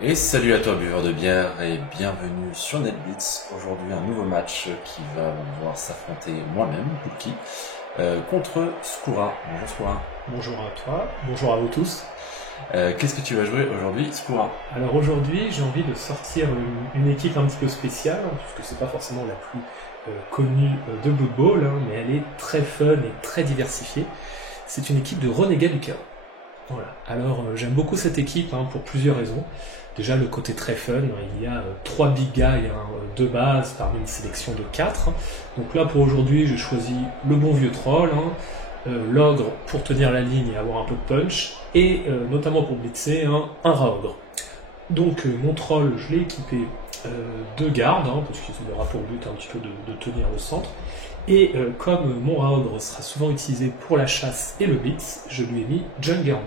Et salut à toi buveur de bière et bienvenue sur NetBeats. Aujourd'hui un nouveau match qui va voir s'affronter moi-même, Pulki, contre Skoura. Bonjour Skoura. Bonjour à toi, bonjour à vous tous. Qu'est-ce que tu vas jouer aujourd'hui, Skoura? Alors aujourd'hui, j'ai envie de sortir une équipe un petit peu spéciale, puisque c'est pas forcément la plus connue de Blood Bowl, mais elle est très fun et très diversifiée. C'est une équipe de renégats du chaos. Voilà. Alors j'aime beaucoup cette équipe pour plusieurs raisons. Déjà le côté très fun, il y a 3 big guys de base parmi une sélection de 4. Donc là pour aujourd'hui, j'ai choisi le bon vieux troll, l'ogre pour tenir la ligne et avoir un peu de punch, et notamment pour blitzer, un rat-ogre. Donc mon troll, je l'ai équipé de garde, parce qu'il aura pour but un petit peu de tenir le centre. Et comme mon rat-ogre sera souvent utilisé pour la chasse et le blitz, je lui ai mis Juggernaut,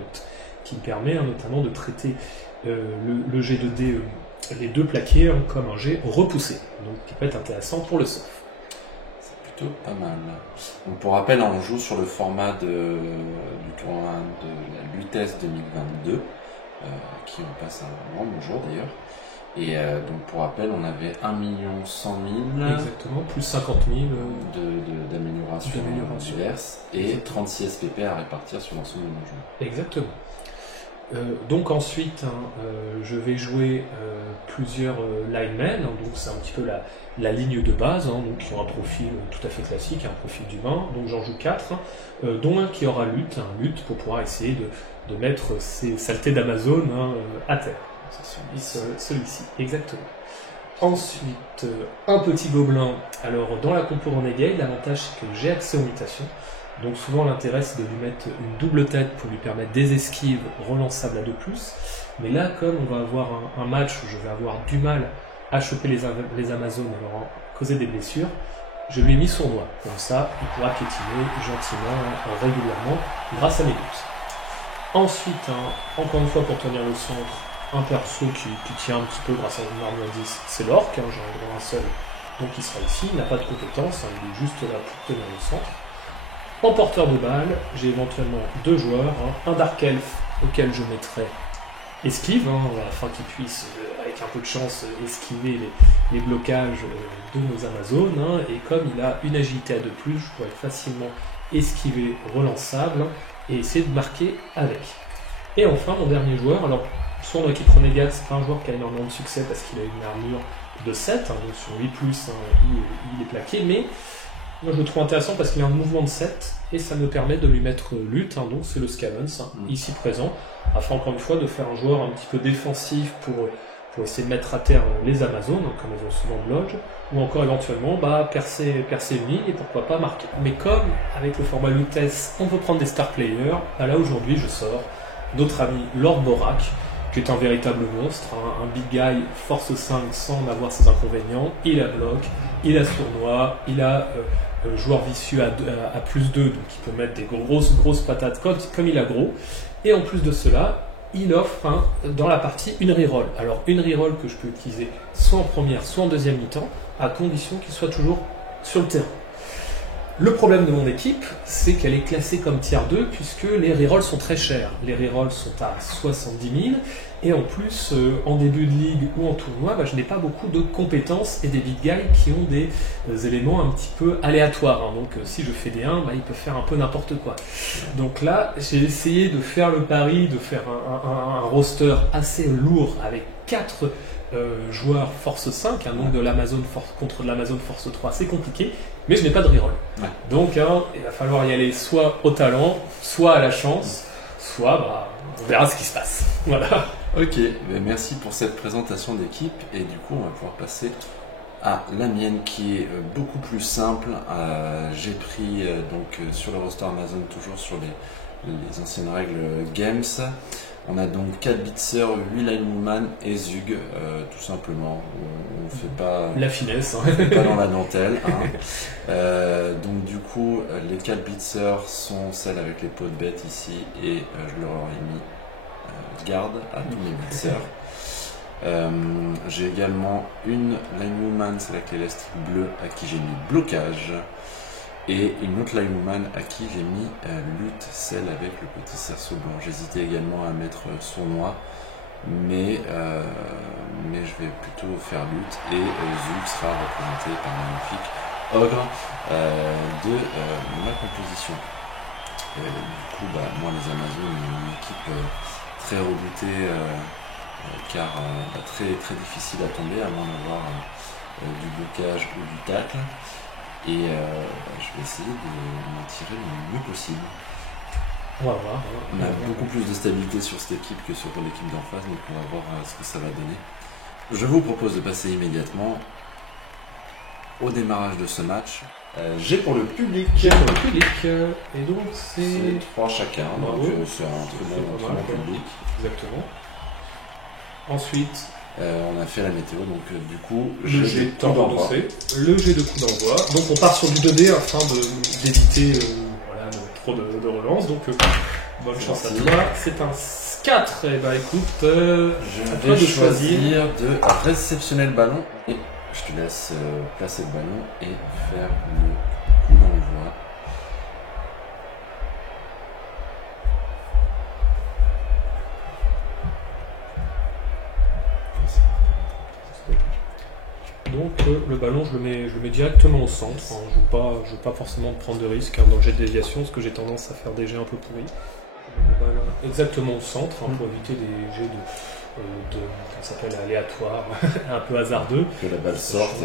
qui me permet notamment de traiter le jet de dés, les deux plaqués, comme un jet repoussé, donc qui peut être intéressant pour le surf. Plutôt pas mal. Donc pour rappel, on joue sur le format du tournoi de la Lutèce 2022, qui on passe un grand bonjour d'ailleurs. Et donc pour rappel, on avait 1 100 000 exactement, plus 50 000 d'amélioration diverses et 36 SPP à répartir sur l'ensemble de nos jeux. Exactement. Donc ensuite, je vais jouer plusieurs linemen, donc c'est un petit peu la ligne de base, donc qui ont un profil tout à fait classique, un profil d'humain, donc j'en joue 4, dont un qui aura lutte pour pouvoir essayer de mettre ces saletés d'Amazon à terre. C'est celui-ci, exactement. Ensuite, un petit gobelin. Alors dans la compo Renegade, l'avantage c'est que j'ai accès aux mutations. Donc souvent l'intérêt c'est de lui mettre une double tête pour lui permettre des esquives relançables à 2+. Mais là comme on va avoir un match où je vais avoir du mal à choper les Amazones et leur causer des blessures, je lui ai mis sournois. Comme ça il pourra piétiner gentiment, régulièrement, grâce à mes buts. Ensuite, encore une fois pour tenir le centre, un perso qui tient un petit peu grâce à une armure 10, c'est l'orc, j'en ai un seul, donc il sera ici, il n'a pas de compétences, il est juste là pour tenir le centre. En porteur de balle, j'ai éventuellement 2 joueurs, un Dark Elf auquel je mettrai esquive, afin qu'il puisse, avec un peu de chance, esquiver les blocages de nos Amazones, et comme il a une agilité à 2+, je pourrais facilement esquiver relançable et essayer de marquer avec. Et enfin, mon dernier joueur, alors sur l'équipe Renegade, c'est pas un joueur qui a énormément de succès parce qu'il a une armure de 7, donc sur 8+, il est plaqué, mais moi je le trouve intéressant parce qu'il a un mouvement de 7 et ça me permet de lui mettre lutte, donc c'est le Scavens, ici présent, afin encore une fois de faire un joueur un petit peu défensif pour essayer de mettre à terre les Amazones, comme elles ont souvent de lodge, ou encore éventuellement percer une ligne et pourquoi pas marquer. Mais comme avec le format Lutèce on peut prendre des star players, là aujourd'hui je sors notre ami Lord Borak, qui est un véritable monstre, un big guy force 5 sans en avoir ses inconvénients, il a bloc, il a sournois, il a joueur vicieux à +2, donc il peut mettre des grosses patates comme il a gros, et en plus de cela, il offre dans la partie une reroll. Alors une reroll que je peux utiliser soit en première, soit en deuxième mi-temps, à condition qu'il soit toujours sur le terrain. Le problème de mon équipe, c'est qu'elle est classée comme tier 2 puisque les rerolls sont très chers. Les rerolls sont à 70 000 et en plus, en début de ligue ou en tournoi, je n'ai pas beaucoup de compétences et des big guys qui ont des éléments un petit peu aléatoires. Donc si je fais des 1, ils peuvent faire un peu n'importe quoi. Donc là, j'ai essayé de faire le pari, de faire un roster assez lourd avec 4 joueurs force 5, donc de l'Amazon contre de l'Amazon force 3, c'est compliqué, mais je n'ai pas de reroll. Ouais. Donc il va falloir y aller soit au talent, soit à la chance, soit on verra ce qui se passe. Voilà. Ok, merci pour cette présentation d'équipe et du coup on va pouvoir passer à la mienne qui est beaucoup plus simple. J'ai pris sur le roster Amazon toujours sur les anciennes règles Games. On a donc 4 Blitzer, 8 Linewoman et Zug, tout simplement. On fait pas la finesse, on fait pas dans la dentelle. Donc du coup, les 4 Blitzer sont celles avec les pots de bête ici et je leur ai mis garde à tous mes Blitzers. J'ai également une Linewoman, c'est avec l'élastique bleu, à qui j'ai mis blocage. Et une autre Linewoman à qui j'ai mis lutte, celle avec le petit cerceau blanc. J'hésitais également à mettre sournois, mais je vais plutôt faire lutte et Zug sera représenté par un magnifique ogre de ma composition. Du coup, moi les Amazones, une équipe très redoutée car très, très difficile à tomber à moins d'avoir du blocage ou du tacle. Et je vais essayer de m'en tirer le mieux possible. On va voir. On a beaucoup plus de stabilité sur cette équipe que sur l'équipe d'en face, donc on va voir ce que ça va donner. Je vous propose de passer immédiatement au démarrage de ce match. J'ai pour le public. Et donc c'est 3 chacun, donc c'est un très bon public. Exactement. Ensuite, on a fait la météo, donc du coup, le jet de coup d'envoi. Le jet de coup d'envoi. Donc on part sur du 2D afin d'éviter trop de relance. Donc bonne chance à toi. C'est un 4. Et bah écoute, je vais choisir de réceptionner le ballon et je te laisse placer le ballon et faire le coup d'envoi. Donc le ballon, je le mets directement au centre. Hein. Je ne veux pas forcément prendre de risque dans le jet de déviation, parce que j'ai tendance à faire des jets un peu pourris. Je mets le ballon exactement au centre pour éviter des jets qu'on s'appelle aléatoires, un peu hasardeux. Que la balle sorte.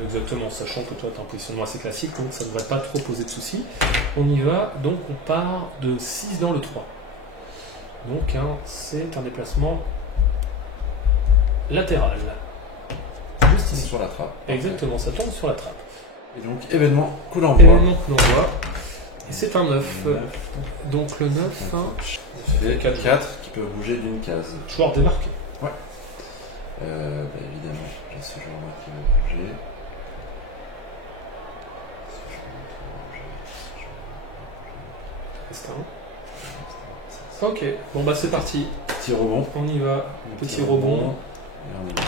Exactement, sachant que toi tu as un positionnement assez classique, donc ça ne devrait pas trop poser de soucis. On y va, donc on part de 6 dans le 3. Donc c'est un déplacement latéral. Juste sur la trappe. Exactement, ça tombe sur la trappe. Et donc, événement, coup d'envoi. Et c'est un 9. Donc le 9, fait 4 qui peut bouger d'une case. Joueur démarqué. Ouais. Évidemment, j'ai ce joueur-là qui va bouger. C'est un. Ok, bon c'est parti. Petit rebond. On y va. Petit rebond. Et on y va.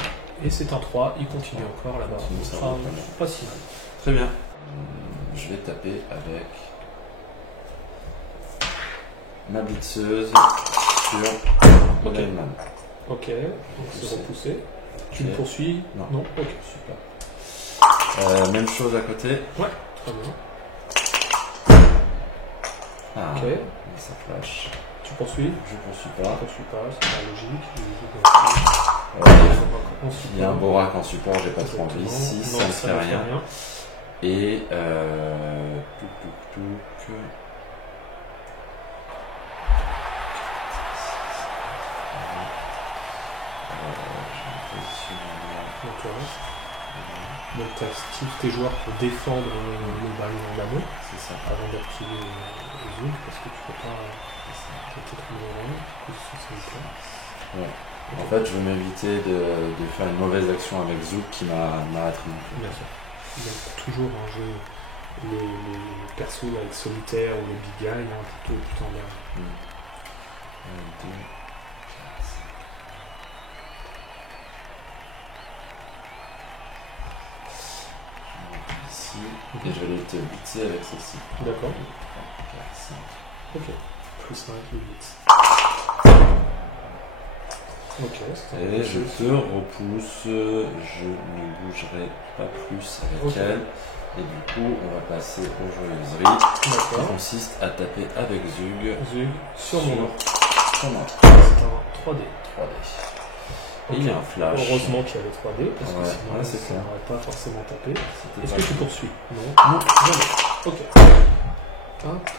Et c'est un 3, il continue encore là-bas. Ce sera pas si mal. Très bien. Je vais taper avec ma blitzeuse sur Lineman. Ok, donc c'est repoussé. Tu me poursuis? Non. Ok, super. Même chose à côté. Ouais, très bien. Ok. Ça flash. Tu poursuis? Je poursuis pas. C'est pas logique. Il y a un Borak en support, j'ai pas trop envie. Si ça ne fait rien. Et donc tu actives tes joueurs pour défendre le ballon en amont, c'est ça, avant d'activer les zoom, parce que tu peux pas position. Ouais. En fait, je veux m'éviter de faire une mauvaise action avec Zouk qui m'arrêterait. Bien sûr. Donc, toujours un jeu, les persos avec solitaire ou les big guys, plutôt en l'air. 2, 4, 5. Ici, et je vais aller te blitzer avec celle-ci. D'accord. 4, 5. Ok. Plus 5, le blitz. Ok, et je te repousse, je ne bougerai pas plus avec elle. Et du coup, on va passer aux joyeuseries. Qui consiste à taper avec Zug sur mon sur moi. C'est un 3D. Et il y a un flash. Heureusement qu'il y a le 3D, parce que sinon ça n'aurait pas forcément tapé. Est-ce que tu poursuis? Non, jamais. Ok. Hop.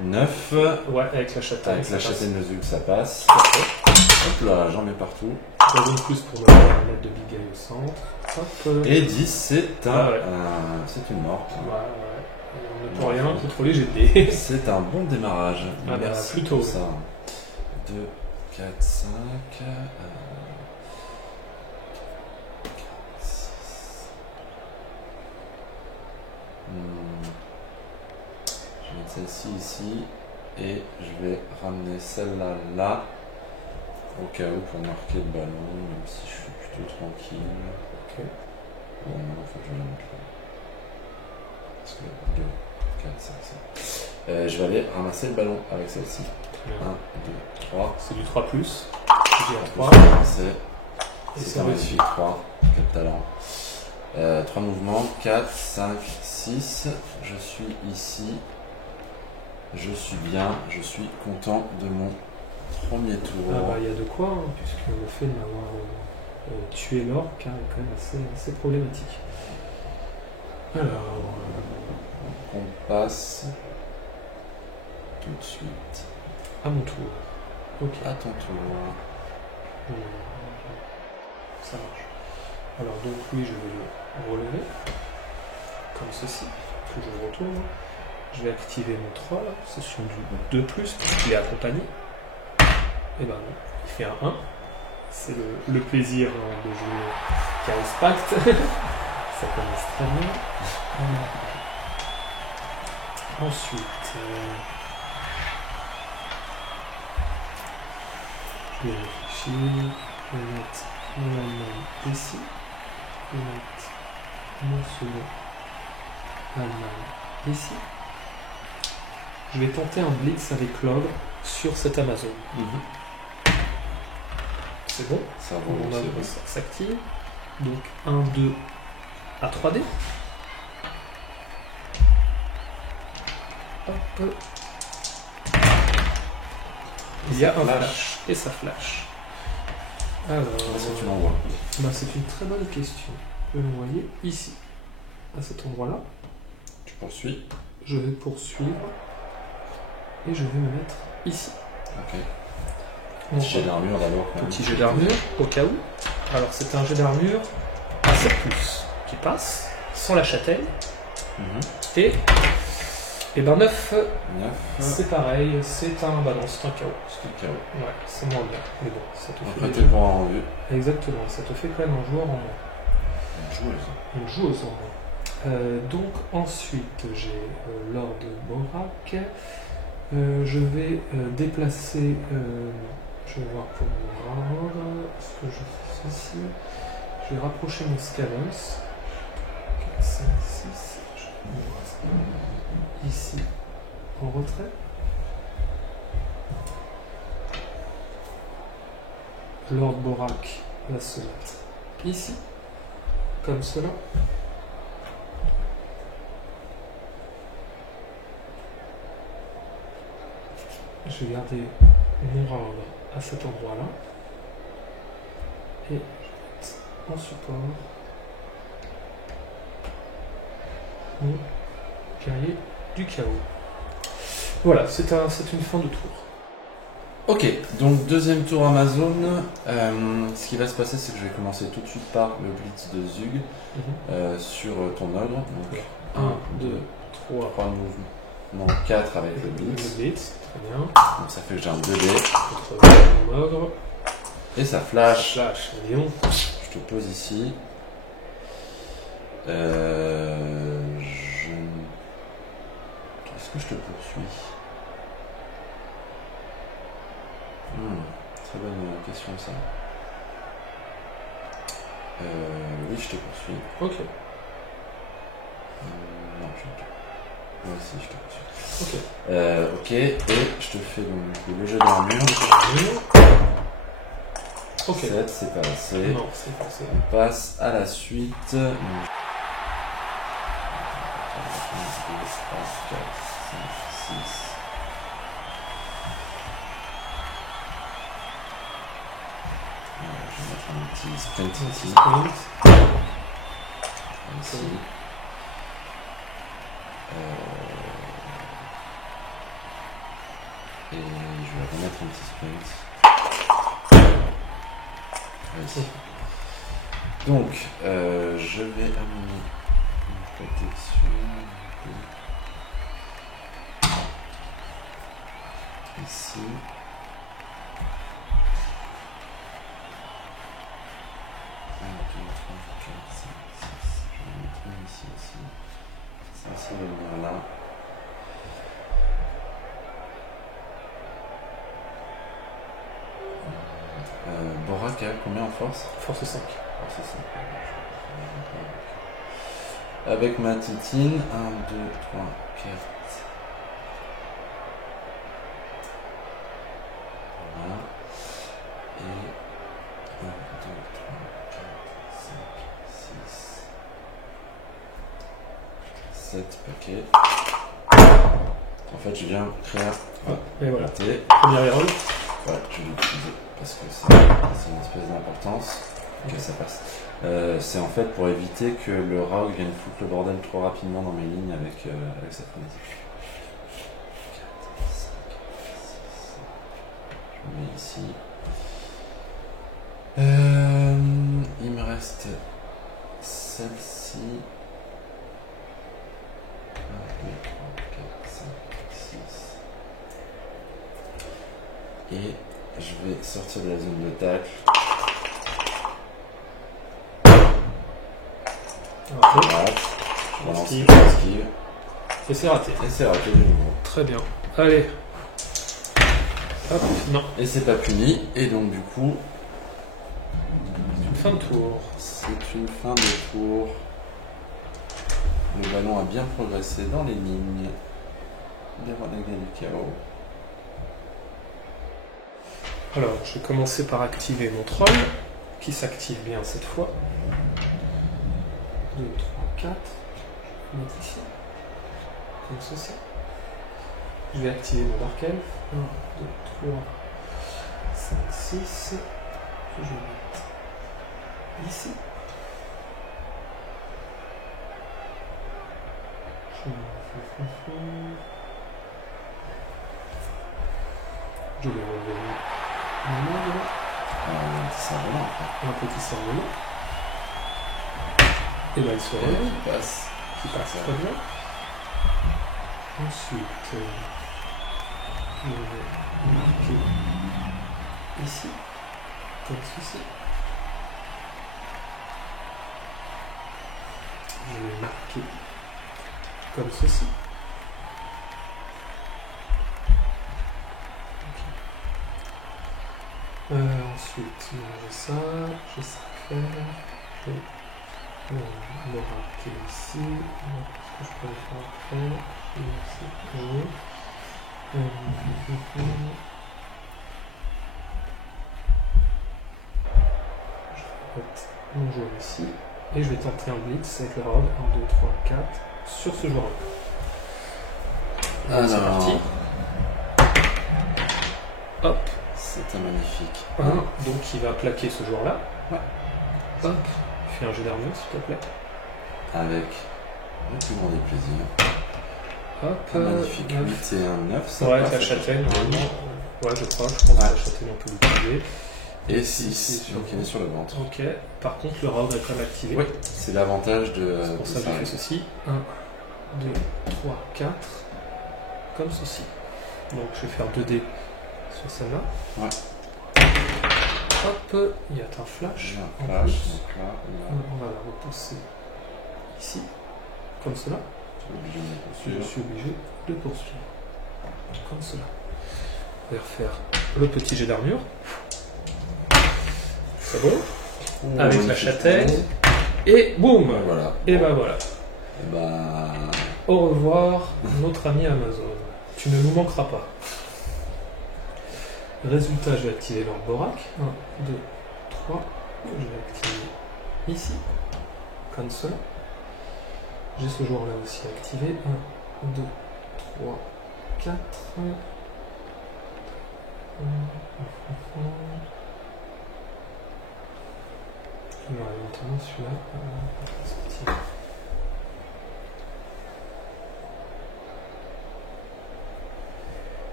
9. Ouais, avec la châtaigne. Avec la châtaigne de Zug, ça passe. Hop là, j'en mets partout. Une plus pour mettre de big guy au centre. Hop. Et 10, c'est c'est une mort. On ne peut rien contrôler GT. C'est un bon démarrage. Merci plutôt. Pour ça. 2, 4, 5. Je vais mettre celle-ci ici et je vais ramener celle-là là au cas où pour marquer le ballon, même si je suis plutôt tranquille. Ok. Bon, non, en fait, je vais la mettre là. Parce que 2, 4, 5, 5. Je vais aller ramasser le ballon avec celle-ci. 1, 2, 3. C'est du 3+. J'ai à 3. C'est un magnifique 3. Quel talent. 3 mouvements, 4, 5, 6. Je suis ici. Je suis bien. Je suis content de mon premier tour. Ah bah, il y a de quoi, hein, puisque le fait de m'avoir tué l'orque hein, est quand même assez problématique. Alors. On passe tout de suite À mon tour. Ok. à ton tour. Ça marche. Alors donc lui je vais le relever. Comme ceci. Que je retourne. Je vais activer mon troll. C'est sur du 2+, puisqu'il est accompagné. Et ben non. Il fait un 1. C'est le plaisir de jouer Chaos Pact. Ça commence très bien. Ensuite, je vais réfléchir. Je vais mettre mon Allemagne ici. Je vais mettre mon second Allemagne ici. Je vais tenter un blitz avec l'ogre sur cette Amazon. C'est bon. Ça va, Mon c'est ogre bon. s'active. Donc 1, 2 à 3D. Hop. Il y a un flash. Et ça flash. Alors, Est-ce que tu l'envoies? bah, c'est une très bonne question. Je vais l'envoyer ici, à cet endroit-là. Tu poursuis. Je vais poursuivre. Et je vais me mettre ici. Ok. On Petit jet d'armure d'abord. quand même. Petit jet d'armure, au cas où. Alors, c'est un jet d'armure à 7+, qui passe, sans la châtaigne. Et ben 9, 9. c'est pareil, c'est un balance, c'est un KO. C'est le chaos. Ouais, c'est moins bien. Mais bon, ça te Donc fait là, t'es déjà... pour un rendu. Exactement, ça te fait quand même un joueur en moins. Une joueuse. Une joueuse en moins. Donc ensuite, j'ai Lord Borak. Je vais déplacer... je vais voir pour mon ordre. Est-ce que je fais ceci? Je vais rapprocher mon Scavens. 4, 5, 6. Je vais mettre ici en retrait. Lord Borak va se mettre ici, comme cela. Je vais garder mon round à cet endroit-là. Et je vais mettre en support mon guerrier du chaos. Voilà, c'est une fin de tour. Ok, donc deuxième tour Amazon. Ce qui va se passer, c'est que je vais commencer tout de suite par le blitz de Zug sur ton ogre. Donc 1, 2, 3, 3 mouvements, 4 avec le blitz. Le blitz, très bien. Donc ça fait que j'ai un 2D. Mon ogre. Et ça flash. Flash, Léon. Je te pose ici. Est-ce que je te poursuis? Très bonne question ça. Oui, je te poursuis. Ok. Non, moi aussi je te poursuis. Ok. Ok, et je te fais donc le jet d'armure. Ok. 7, c'est pas assez. Non, c'est passé. On passe à la suite. 1, 2, 3, 4, 5, 6. Je vais mettre un petit sprint ici. Ici. Et je vais remettre un petit sprint. Ici. Donc, je vais amener une protection ici. Je vais mettre une ici aussi. Ça va venir là. Borak a combien en force? Force 5. Force 5. Avec ma titine, 1, 2, 3, 4. Voilà. Et 7 paquets. En fait, je viens créer et voilà. T. Premier reroll. Ouais, je vais l'utiliser parce que c'est une espèce d'importance. Ok, ça passe. C'est en fait pour éviter que le rogue vienne foutre le bordel trop rapidement dans mes lignes avec sa frénésie. 4, 5, 6, 7. Je le mets ici. Il me reste celle-ci. 1, 2, 3, 4, 5, 6. Et je vais sortir de la zone de tacle. Okay. Je balance Esquive. l'esquive. Et c'est raté. Et c'est raté de nouveau. Très bien. Allez. Hop, non. Et c'est pas puni. Et donc du coup, C'est une fin de tour. c'est une fin de tour. Le ballon a bien progressé dans les lignes des renégats du chaos. Alors, je vais commencer par activer mon troll, qui s'active bien cette fois. 2, 3, 4. Je vais mettre ici. Comme ceci. Je vais activer mon Dark Elf. 1, 2, 3, 5, 6. Je vais mettre ici. Je vais enlever un monde, Un petit cerf-volant. un petit cerveau. Et là, il se Et relève, qui passe. qui passe très bien. Ensuite, je vais marquer ici, comme ceci. Je vais marquer comme ceci. Ensuite, j'ai ça faire. On va marquer ici. Ce que je peux faire après. Je vais ici. Je vais mettre mon joueur ici. Et je vais tenter un blitz avec la robe. 1, 2, 3, 4. Sur ce joueur-là. C'est parti. Hop. C'était magnifique. 1. Donc il va plaquer ce joueur-là. Ouais. Hop. Fais un jeu d'armure s'il te plaît. Avec le plus grand des plaisirs. Hop. Un magnifique 9. 8 et un 9. Ça Ouais, passe, la ça châtaigne, passe. normalement. Ouais, je pense que la châtaigne, on peut l'utiliser. Et 6, donc il est sur le ventre. Ok. Par contre, le rogue est quand même activé. Oui, c'est l'avantage de. C'est pour ça que j'ai fait ceci. 1, 2, 3, 4. Comme ceci. Donc je vais faire 2 dés sur celle-là. Ouais. Hop, il y a un flash. J'ai un en flash, plus. donc là, On va la repousser ici. Comme cela. Je suis obligé de poursuivre. Comme cela. On va refaire le petit jet d'armure. C'est bon. Avec la châtaigne. Et boum. Voilà. Et ben voilà. Et ben. Au revoir, notre ami Amazon. Tu ne nous manqueras pas. Résultat, je vais activer leur Borak. 1, 2, 3. Je vais activer ici. Comme cela. J'ai ce joueur-là aussi activé. 1, 2, 3, 4. Ouais, maintenant celui-là. Sortir.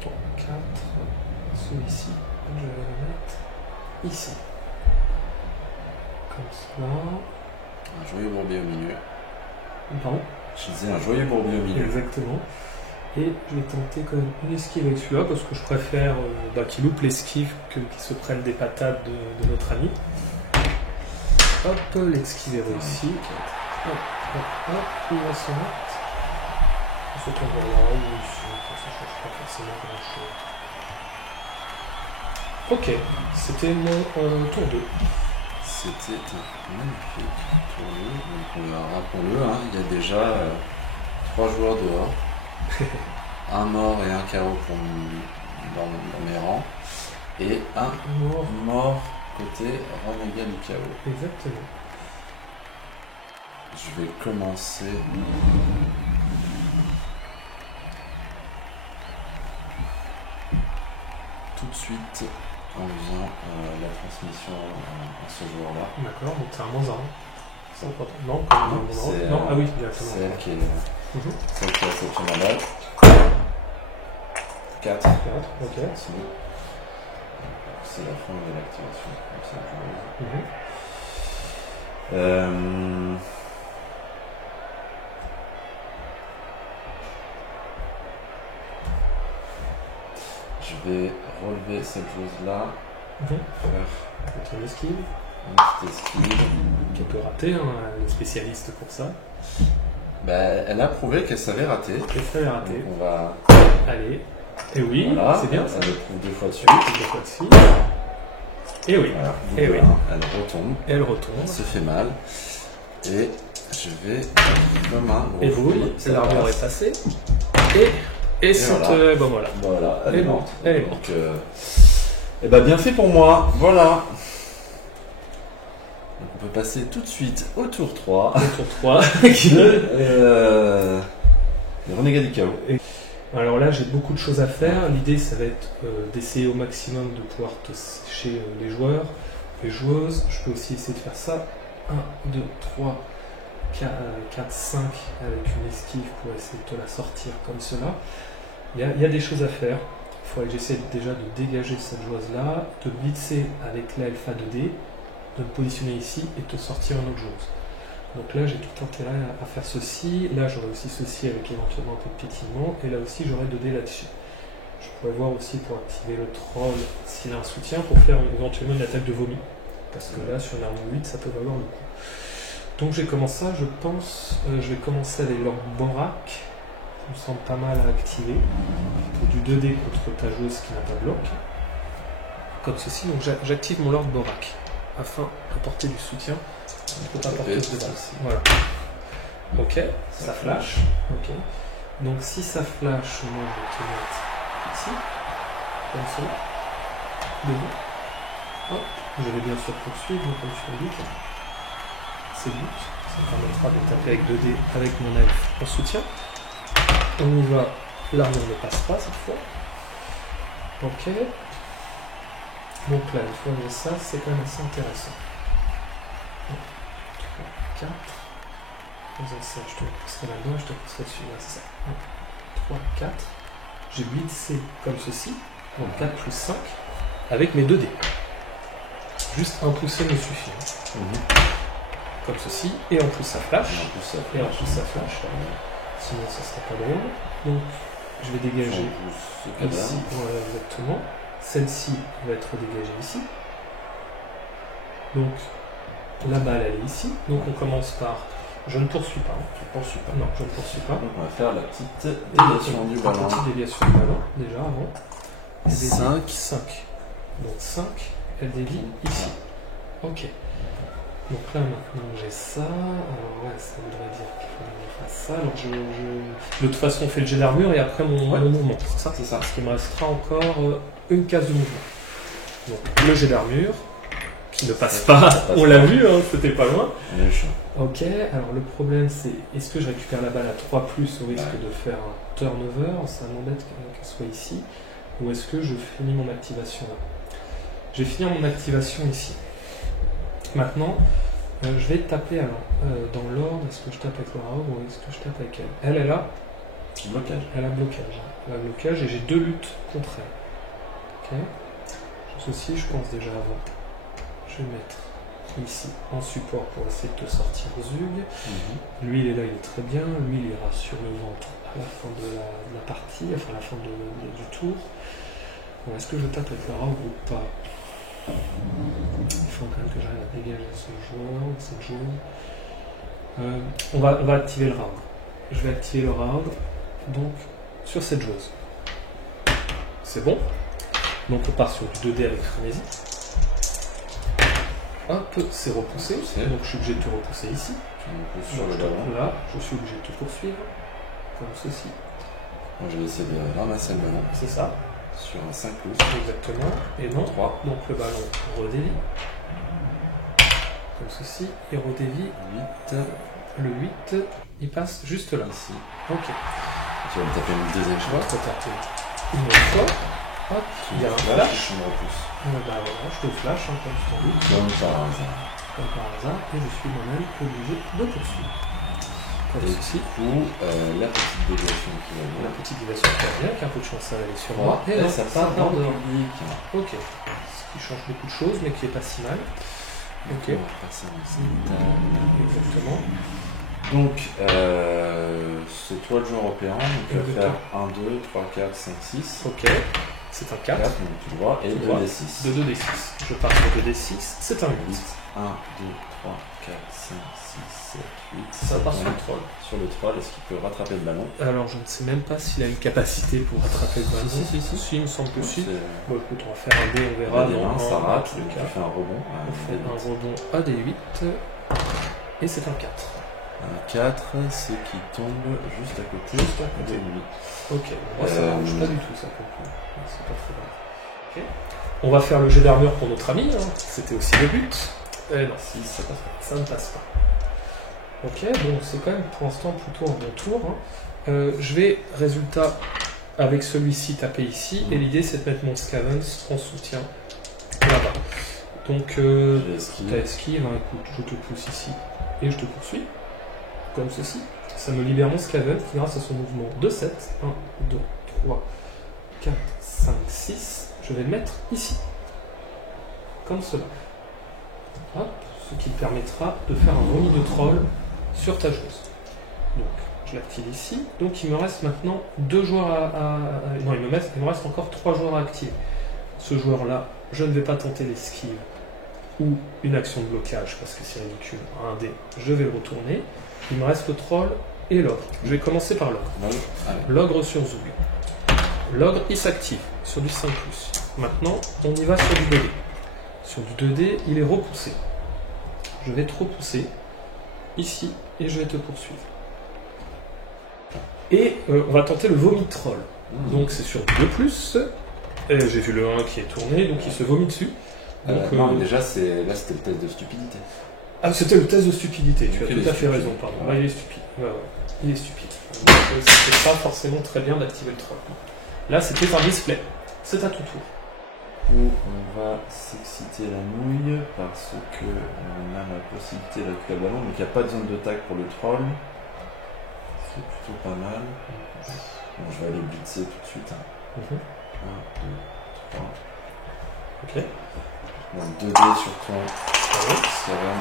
3, 4. Celui-ci, je vais le mettre ici. Comme cela. Un joyeux bourbier au milieu. Pardon? Je disais un joyeux bourbier au milieu. Exactement. Et je vais tenter quand même une esquive avec celui-là parce que je préfère qu'il loupe l'esquive que qu'il se prenne des patates de notre ami. Hop, l'esquive est réussie. Hop, hop, hop, il va se mettre. Il faut qu'on voit là où ici, ça ne change pas forcément grand chose. Ok, c'était mon tour 2. C'était un magnifique tournoi. Donc rappelons-le, hein, il y a déjà 3 joueurs dehors. Un mort et un KO dans mes rangs. Et un mort côté Renégat du Chaos. Exactement. Je vais commencer. Tout de suite en faisant la transmission à ce joueur-là. D'accord, donc c'est un -1. C'est important. Non, c'est, non, ah oui, directement. C'est elle qui est. Celle qui a cette mandale. 4. 4, ok. C'est la fin de l'activation. Comme ça, je vais relever cette chose-là. Faire une esquive. Une petite esquive. Qui peut rater, hein, elle est spécialiste pour ça. Bah, elle a prouvé qu'elle savait rater. Elle savait rater. Donc on va. Allez. Et oui, voilà, c'est bien ça. Elle le prouve 2 fois dessus. 2 fois dessus. Et oui. Voilà, et oui. Elle retombe. Elle retombe. Elle se fait mal. Et je vais comme un gros. Et vous, l'armure est passée. Et c'est. Voilà. Bon voilà. Voilà, elle est morte. Elle est morte. Donc, eh ben bien fait pour moi. Voilà. Donc on peut passer tout de suite au tour 3. Au tour 3. Le Renégat du Chaos. Alors là, j'ai beaucoup de choses à faire. L'idée, ça va être d'essayer au maximum de pouvoir te sécher les joueurs, les joueuses. Je peux aussi essayer de faire ça. 1, 2, 3, 4, 5 avec une esquive pour essayer de te la sortir comme cela. Il y a des choses à faire. Il faudrait que j'essaie déjà de dégager cette joueuse-là, de blitzer avec l'alpha 2D, de me positionner ici et de te sortir une autre joueuse. Donc là, j'ai tout intérêt à faire ceci. Là, j'aurai aussi ceci avec éventuellement un peu de pétillement. Et là aussi, j'aurai 2D là-dessus. Je pourrais voir aussi pour activer le troll s'il a un soutien pour faire éventuellement une attaque de vomi. Parce que là, sur une arme 8, ça peut valoir le coup. Donc j'ai commencé ça, je pense. Je vais commencer avec leur Borak. Ça me semble pas mal à activer. Pour du 2D contre ta joueuse qui n'a pas de bloc. Comme ceci. Donc j'active mon Lord Borak afin d'apporter du soutien. On peut apporter de base. Voilà. Ok, ça flash. Ok. Donc si ça flash, moi je vais te mettre ici. Comme ça. Debout. Hop. Je vais bien sûr poursuivre, comme tu l'as dit. C'est le but. Ça permettra de taper avec 2D avec mon elfe en soutien. On y va. L'armure ne passe pas cette fois. Ok. Donc là, une fois que j'ai ça, c'est quand même assez intéressant. 4. Faisant ça, je te pousserai là-dedans, je te pousserai dessus. Là, c'est ça. 1, 3, 4. J'ai blitzé comme ceci. Donc 4 plus 5. Avec mes 2D. Juste un poussé me suffit. Comme ceci. Et en plus ça flash. Et en plus ça flash. Sinon ça serait pas drôle. Donc je vais dégager ici. Voilà, exactement. Celle-ci va être dégagée ici. Donc la balle elle est ici. Donc on commence par. Je ne poursuis pas. Non, je ne poursuis pas. Donc on va faire la petite déviation du ballon. La petite déviation du ballon, déjà avant. 5. Donc 5, elle dévie ici. Ok. Donc là maintenant j'ai ça. Alors ouais, ça voudrait dire qu'il faut que je fasse ça. Alors de toute façon on fait le jet d'armure et après mon mouvement. C'est ça. C'est ça. Parce qu'il me restera encore une case de mouvement. Donc le jet d'armure. Qui ne passe pas, on l'a vu, hein, c'était pas loin. Ok, alors le problème c'est, est-ce que je récupère la balle à 3+, au risque de faire un turnover, ça m'embête qu'elle soit ici, ou est-ce que je finis mon activation là? Je vais finir mon activation ici. Maintenant, je vais taper alors, dans l'ordre, est-ce que je tape avec Laura ou est-ce que je tape avec elle? Elle a blocage. Elle a blocage. Elle a blocage et j'ai 2 luttes contre elle. Ok. Ceci, je pense déjà avant. Je vais mettre ici en support pour essayer de te sortir Zug. Lui il est là, il est très bien. Lui il ira sur le ventre à la fin de la partie, enfin à la fin du tour. Bon, est-ce que je tape avec la robe ou pas? Il faut quand même que j'arrive à dégager ce joueur, cette joueuse. On va activer le round. Je vais activer le round donc sur cette joueuse. C'est bon. Donc on part sur du 2D avec frénésie. Hop, c'est repoussé, donc je suis obligé de te repousser ici. Là, je suis obligé de te poursuivre, comme ceci. Moi je vais essayer de ramasser le ballon. C'est ça. sur un 5 pouces. Exactement. Et non. 3. Donc le ballon redévie. Comme ceci. Il redévie. 8. Le 8, il passe juste là. Ici. Ok. Tu vas me taper une deuxième Je fois. vais te taper une autre fois. Hop, il y a un flash. Je me repousse. Bah voilà, je te flash, hein, comme tu t'en doutes. Comme par hasard. Comme par hasard. Et je suis moi-même obligé de poursuivre. Comme Et ceci. du coup, la petite déviation qui va La bien. petite déviation qui va bien, avec un peu de chance, ça va aller sur moi. Et non, ça part dans le dehors. public. Ok. Ce qui change beaucoup de choses, mais qui est pas si mal. Ok. On va passer en Exactement. donc, c'est toi le jeu européen. Donc, tu vas faire 1, 2, 3, 4, 5, 6. Ok. C'est un 4. 4, donc tu le vois. Et Tu 2 vois. des 6. De 2d6. Je pars sur 2d6. C'est un 8. 1, 2, 3, 4, 5, 6, 7, 8. Ça part sur le troll. Sur le troll, est-ce qu'il peut rattraper le ballon? Alors, je ne sais même pas s'il a une capacité pour rattraper le ballon. Si, il me semble que si. C'est- Bon, écoute, on va faire un dé, on verra. des mains, ça en rate, tous les donc tu cas. fais un rebond. On fait un rebond à des 8. Et c'est un 4. Un 4, ce qui tombe juste à côté. Juste à côté. de lui. Ok, moi ça Euh, marche pas du tout ça pour le coup. C'est pas très grave. Ok. On va faire le jet d'armure pour notre ami, hein. C'était aussi le but. Eh non, 6, ça passe pas. ça ne passe pas. Ok, bon, c'est quand même pour l'instant plutôt un bon tour. Hein. Je vais, résultat, avec celui-ci taper ici, et l'idée c'est de mettre mon Scavens en soutien là-bas. Donc, J'ai esquivé. ta esquive, hein, écoute, je te pousse ici, et je te poursuis, comme ceci. Ça me libère mon Scavens qui, grâce à son mouvement de 7, 1, 2, 3, 4, 5, 6, je vais le mettre ici, comme cela. Hop, ce qui te permettra de faire un vomi de troll sur ta joueuse. Donc, je l'active ici. Donc, il me reste maintenant 2 joueurs non, il me reste encore 3 joueurs à activer. Ce joueur-là, je ne vais pas tenter l'esquive ou une action de blocage parce que c'est ridicule. Un dé, je vais le retourner. Il me reste le troll et l'ogre. Je vais commencer par l'ogre. Allez. L'ogre sur Zoug. L'ogre, il s'active sur du 5+. Maintenant, on y va sur du 2D. Sur du 2D, il est repoussé. Je vais te repousser ici et je vais te poursuivre. Et on va tenter le vomi de troll. Donc c'est sur 2+. Et j'ai vu le 1 qui est tourné, donc il se vomit dessus. Donc, Non, mais déjà, là c'était le test de stupidité. Ah, c'était le test de stupidité, tu as Il est tout à fait stupide. raison, pardon. Ouais. Ah, il est stupide. Ouais, ouais. Il est stupide. Donc c'était pas forcément très bien d'activer le troll. Là, c'était un display. C'est à ton tour. Où on va s'exciter la nouille parce que on a la possibilité de récupérer le ballon, donc il n'y a pas de zone de tag pour le troll. C'est plutôt pas mal. Bon, je vais aller blitzer tout de suite. 1, 2, 3. Ok. Donc 2D sur ton Ouais. Scaven.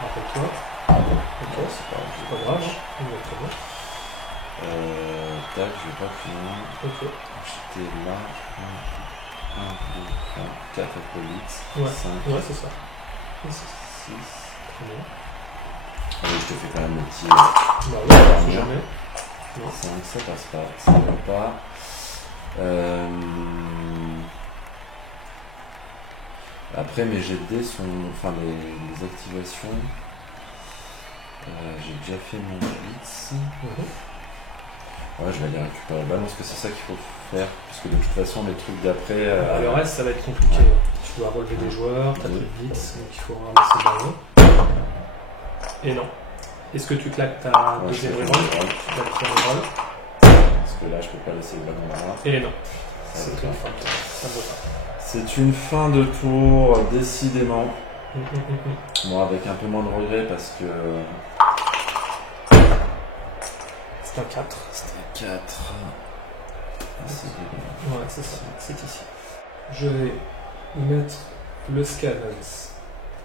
Rappelle-toi. Ok, C'est pas pas grave. Exactement. Tac, je vais pas plus loin. Ok. J'étais là. 1, 2, 3, 4 avec le 8, Ouais. 5, Ouais, c'est ça. 6. Très bien. Allez, je te fais quand même le petit Bah ouais, on sait jamais. 5, ça passe pas, ça va pas. Après, mes jets de dés sont. Enfin, les activations. J'ai déjà fait mon blitz. Ouais, je vais aller récupérer le ballon parce que c'est ça qu'il faut faire. Parce que de toute façon, les trucs d'après. Le reste, ça va être compliqué. Ouais. Tu dois relever des joueurs, t'as Ouais. plus de blitz, donc il faut ramasser le ballon. Et non. Est-ce que tu claques ta Ouais, je deuxième fais reroll? mon reroll. Tu claques ton reroll. Parce que là, je peux pas laisser le ballon là. Et non. Ça C'est va une pas. fin de tour. Ça ne vaut pas. C'est une fin de tour, décidément. Hum. Bon, avec un peu moins de regret parce que. C'est un 4. C'était 4. C'est Ouais, c'est ça. C'est ici. Je vais mettre le Scavens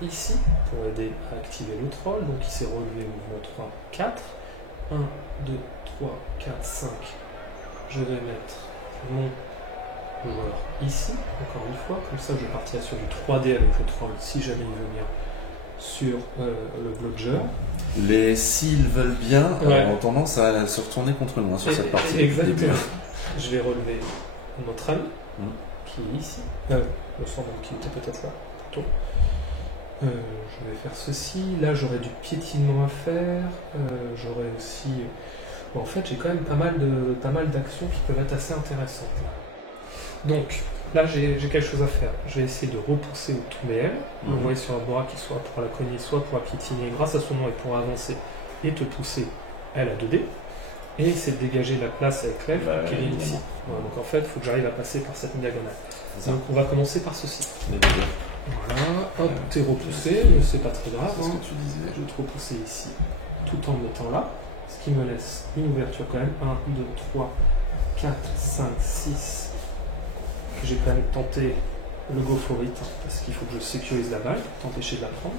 ici pour aider à activer le troll. Donc il s'est relevé mouvement 3, 4. 1, 2, 3, 4, 5. Je vais mettre mon joueur ici, encore une fois. Comme ça, je partirai sur du 3D avec le troll si jamais il veut venir sur le blodger. Les s'ils veulent bien Ouais. ont tendance à se retourner contre nous hein, sur cette partie. Exactement. Je vais relever notre ami qui est ici. Me semble qu'il était peut-être là. Plutôt. Je vais faire ceci. Là, j'aurai du piétinement à faire. J'aurai aussi. Bon, en fait, j'ai quand même pas mal d'actions qui peuvent être assez intéressantes là. Donc, là, j'ai quelque chose à faire. Je vais essayer de repousser au tout BL. Vous voyez sur un Borak qui soit pour la cogner, soit pour la piétiner grâce à son nom et pour avancer et te pousser elle à 2D. Et essayer de dégager la place avec l'elfe qui est ici. Voilà, donc en fait, il faut que j'arrive à passer par cette diagonale. Donc on va commencer par ceci. Voilà, hop, t'es repoussé, mais c'est pas très grave. C'est ce que tu disais. Je vais te repousser ici, tout en me mettant là. Ce qui me laisse une ouverture quand même. 1, 2, 3, 4, 5, 6. J'ai quand même tenté le go for it, parce qu'il faut que je sécurise la balle pour t'empêcher de la prendre.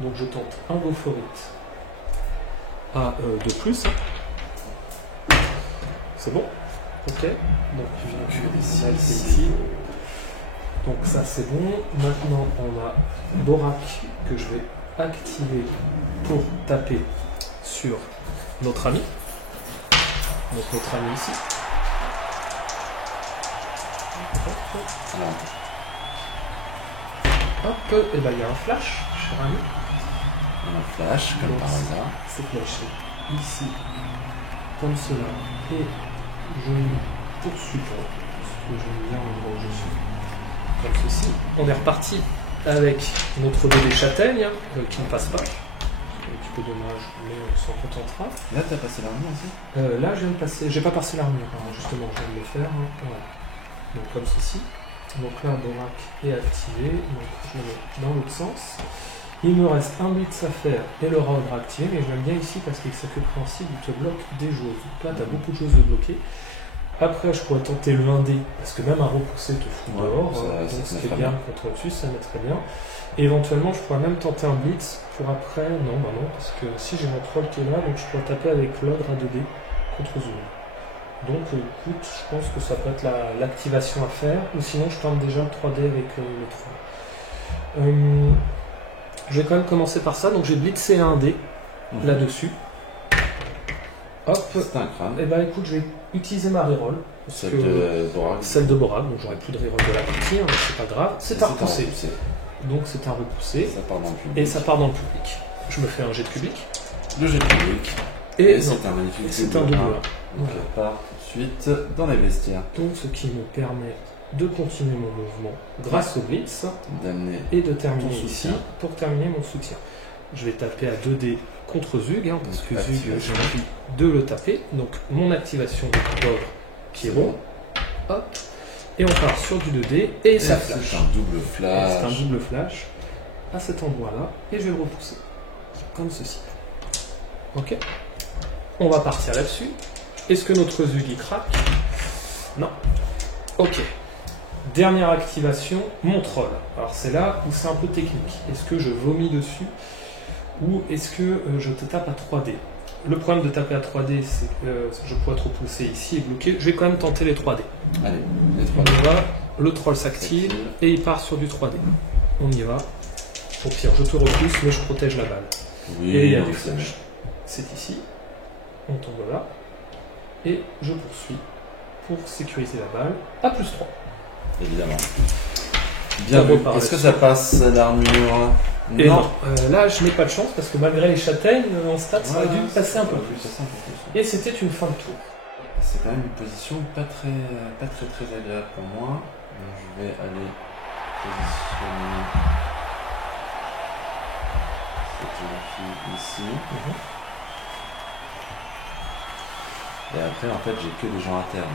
Donc je tente un go for it à 2 plus. C'est bon? Ok. Donc on a ici. Donc ça c'est bon. Maintenant on a Borak que je vais activer pour taper sur notre ami. Donc notre ami ici. Hop, et là il y a un flash, cher ami. Un flash, comme par hasard. C'est flashé ici, comme cela. Et je ne poursuis pas, parce que j'aime bien l'endroit où je suis. Comme ceci. On est reparti avec notre bébé châtaigne, qui ne passe pas. C'est un petit peu dommage, mais on s'en contentera. Là, t'as passé l'armure aussi? Là, je viens de passer. J'ai pas passé l'armure, justement, je viens de le faire. Voilà. Donc, comme ceci. Donc là, Borak est activé. Donc, je le mets dans l'autre sens. Il me reste un blitz à faire et le round activé, mais je l'aime bien ici parce qu'il s'occupe principe, il te bloque des joueuses. Donc là, tu as beaucoup de choses de bloquer. Après, je pourrais tenter le 1D, parce que même un repoussé te fout dehors. Donc ce qui est bien contre dessus, ça mettrait bien. Et éventuellement, je pourrais même tenter un blitz pour après. Non, bah non, parce que si j'ai mon troll qui est là, donc je pourrais taper avec l'ogre à 2D contre Zoom. Donc écoute, je pense que ça peut être l'activation à faire, ou sinon je tente déjà le 3D avec le troll. Je vais quand même commencer par ça, donc j'ai blitzé un dé là-dessus. Hop. C'est un crâne. Et bah écoute, je vais utiliser ma reroll. Celle de Borak. Celle de Borak, donc j'aurai plus de reroll de la partie, hein, mais c'est pas grave. C'est un repoussé. Donc c'est un repoussé. Ça part dans le public. Et ça part dans le public. Je me fais un jet de public. Le jet de public. Et c'est un magnifique c'est un double. Donc on part tout de suite dans les vestiaires. Donc ce qui me permet de continuer mon mouvement grâce au blitz d'amener et de terminer ici pour terminer mon soutien. Je vais taper à 2D contre Zug, hein, parce que Zug, j'ai envie de le taper. Donc mon activation de d'ogre qui est bon. Hop. Et on part sur du 2D et ça flash. C'est un double flash. C'est un double flash à cet endroit-là et je vais le repousser comme ceci. Ok. On va partir là-dessus. Est-ce que notre Zug y craque? Non. Ok. Dernière activation, mon troll. Alors c'est là où c'est un peu technique. Est-ce que je vomis dessus ou est-ce que je te tape à 3D? Le problème de taper à 3D, c'est que je pourrais te repousser ici et bloquer. Je vais quand même tenter les 3D. Allez, les 3D. On y va. Le troll s'active et il part sur du 3D. On y va. Au pire, je te repousse, mais je protège la balle. Oui, et il y a des flashs. C'est ici. On tombe là. Et je poursuis pour sécuriser la balle à plus 3. Évidemment. Bien vu. Est-ce que ça passe l'armure? Et non. Là, je n'ai pas de chance parce que malgré les châtaignes, en stats, ça aurait dû passer un peu plus. Et c'était une fin de tour. C'est quand même une position pas très agréable pour moi. Donc, je vais aller positionner cette jeune fille ici. Et après, en fait, j'ai que des gens à terre. Donc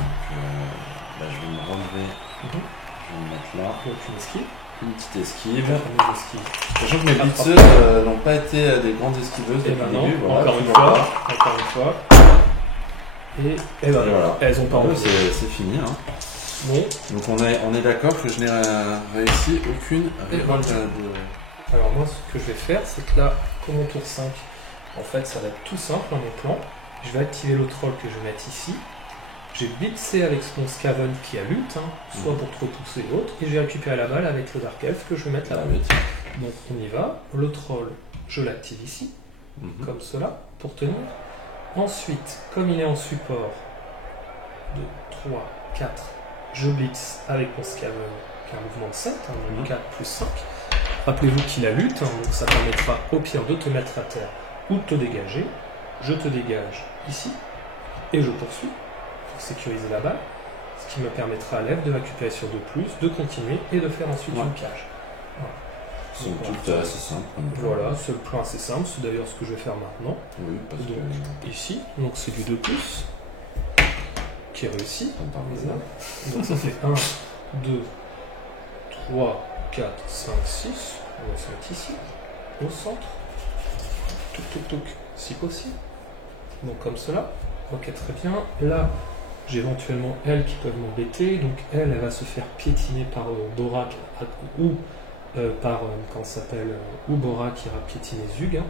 là, je vais me relever. Je vais me mettre là. Donc une esquive. Une petite esquive. Sachant que mes blitzeuses n'ont pas été des grandes esquiveuses depuis le début. Voilà, encore une fois. Et voilà. Elles ont pas envie. C'est fini. Hein. Bon. Donc on est d'accord que je n'ai réussi aucune reroll Alors moi, ce que je vais faire, c'est que là, pour mon tour 5, en fait, ça va être tout simple dans mon plan. Je vais activer le troll que je vais mettre ici. J'ai blitzé avec mon Skaven qui a lutte, soit pour te repousser et autres, et j'ai récupéré la balle avec le Dark Elf que je vais mettre là-bas. Donc on y va. Le troll, je l'active ici, comme cela, pour tenir. Ensuite, comme il est en support, 2, 3, 4, je blitz avec mon Skaven qui a un mouvement de 7, un 4 plus 5. Rappelez-vous qu'il a lutte, donc ça permettra au pire de te mettre à terre ou de te dégager. Je te dégage ici, et je poursuis pour sécuriser la balle. Ce qui me permettra à l'F de récupérer sur 2+, de continuer et de faire ensuite une cage. Voilà. C'est une toute assez simple. Voilà, c'est le plan assez simple, c'est d'ailleurs ce que je vais faire maintenant. Oui, parce donc, que... ici, donc c'est du 2+, qui est réussi. Donc ça fait 1, 2, 3, 4, 5, 6. On va se mettre ici, au centre. Touc, si possible. Donc comme cela. Ok, très bien. Là, j'ai éventuellement elle qui peuvent m'embêter. Donc elle va se faire piétiner par Borak ou par, comment ça s'appelle, ou Borak ira piétiner Zug. Hein.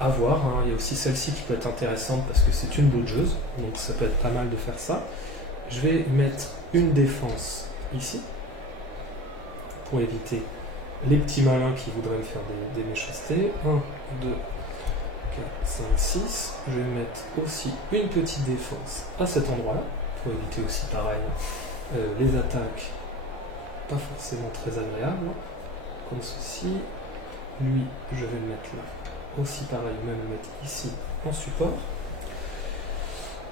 À voir. Hein. Il y a aussi celle-ci qui peut être intéressante parce que c'est une bludgeuse. Donc ça peut être pas mal de faire ça. Je vais mettre une défense ici pour éviter les petits malins qui voudraient me faire des méchancetés. 1, 2, 4, 5, 6. Je vais mettre aussi une petite défense à cet endroit-là, pour éviter aussi pareil les attaques pas forcément très agréables, comme ceci. Lui, je vais le mettre là. Aussi pareil, même le mettre ici en support.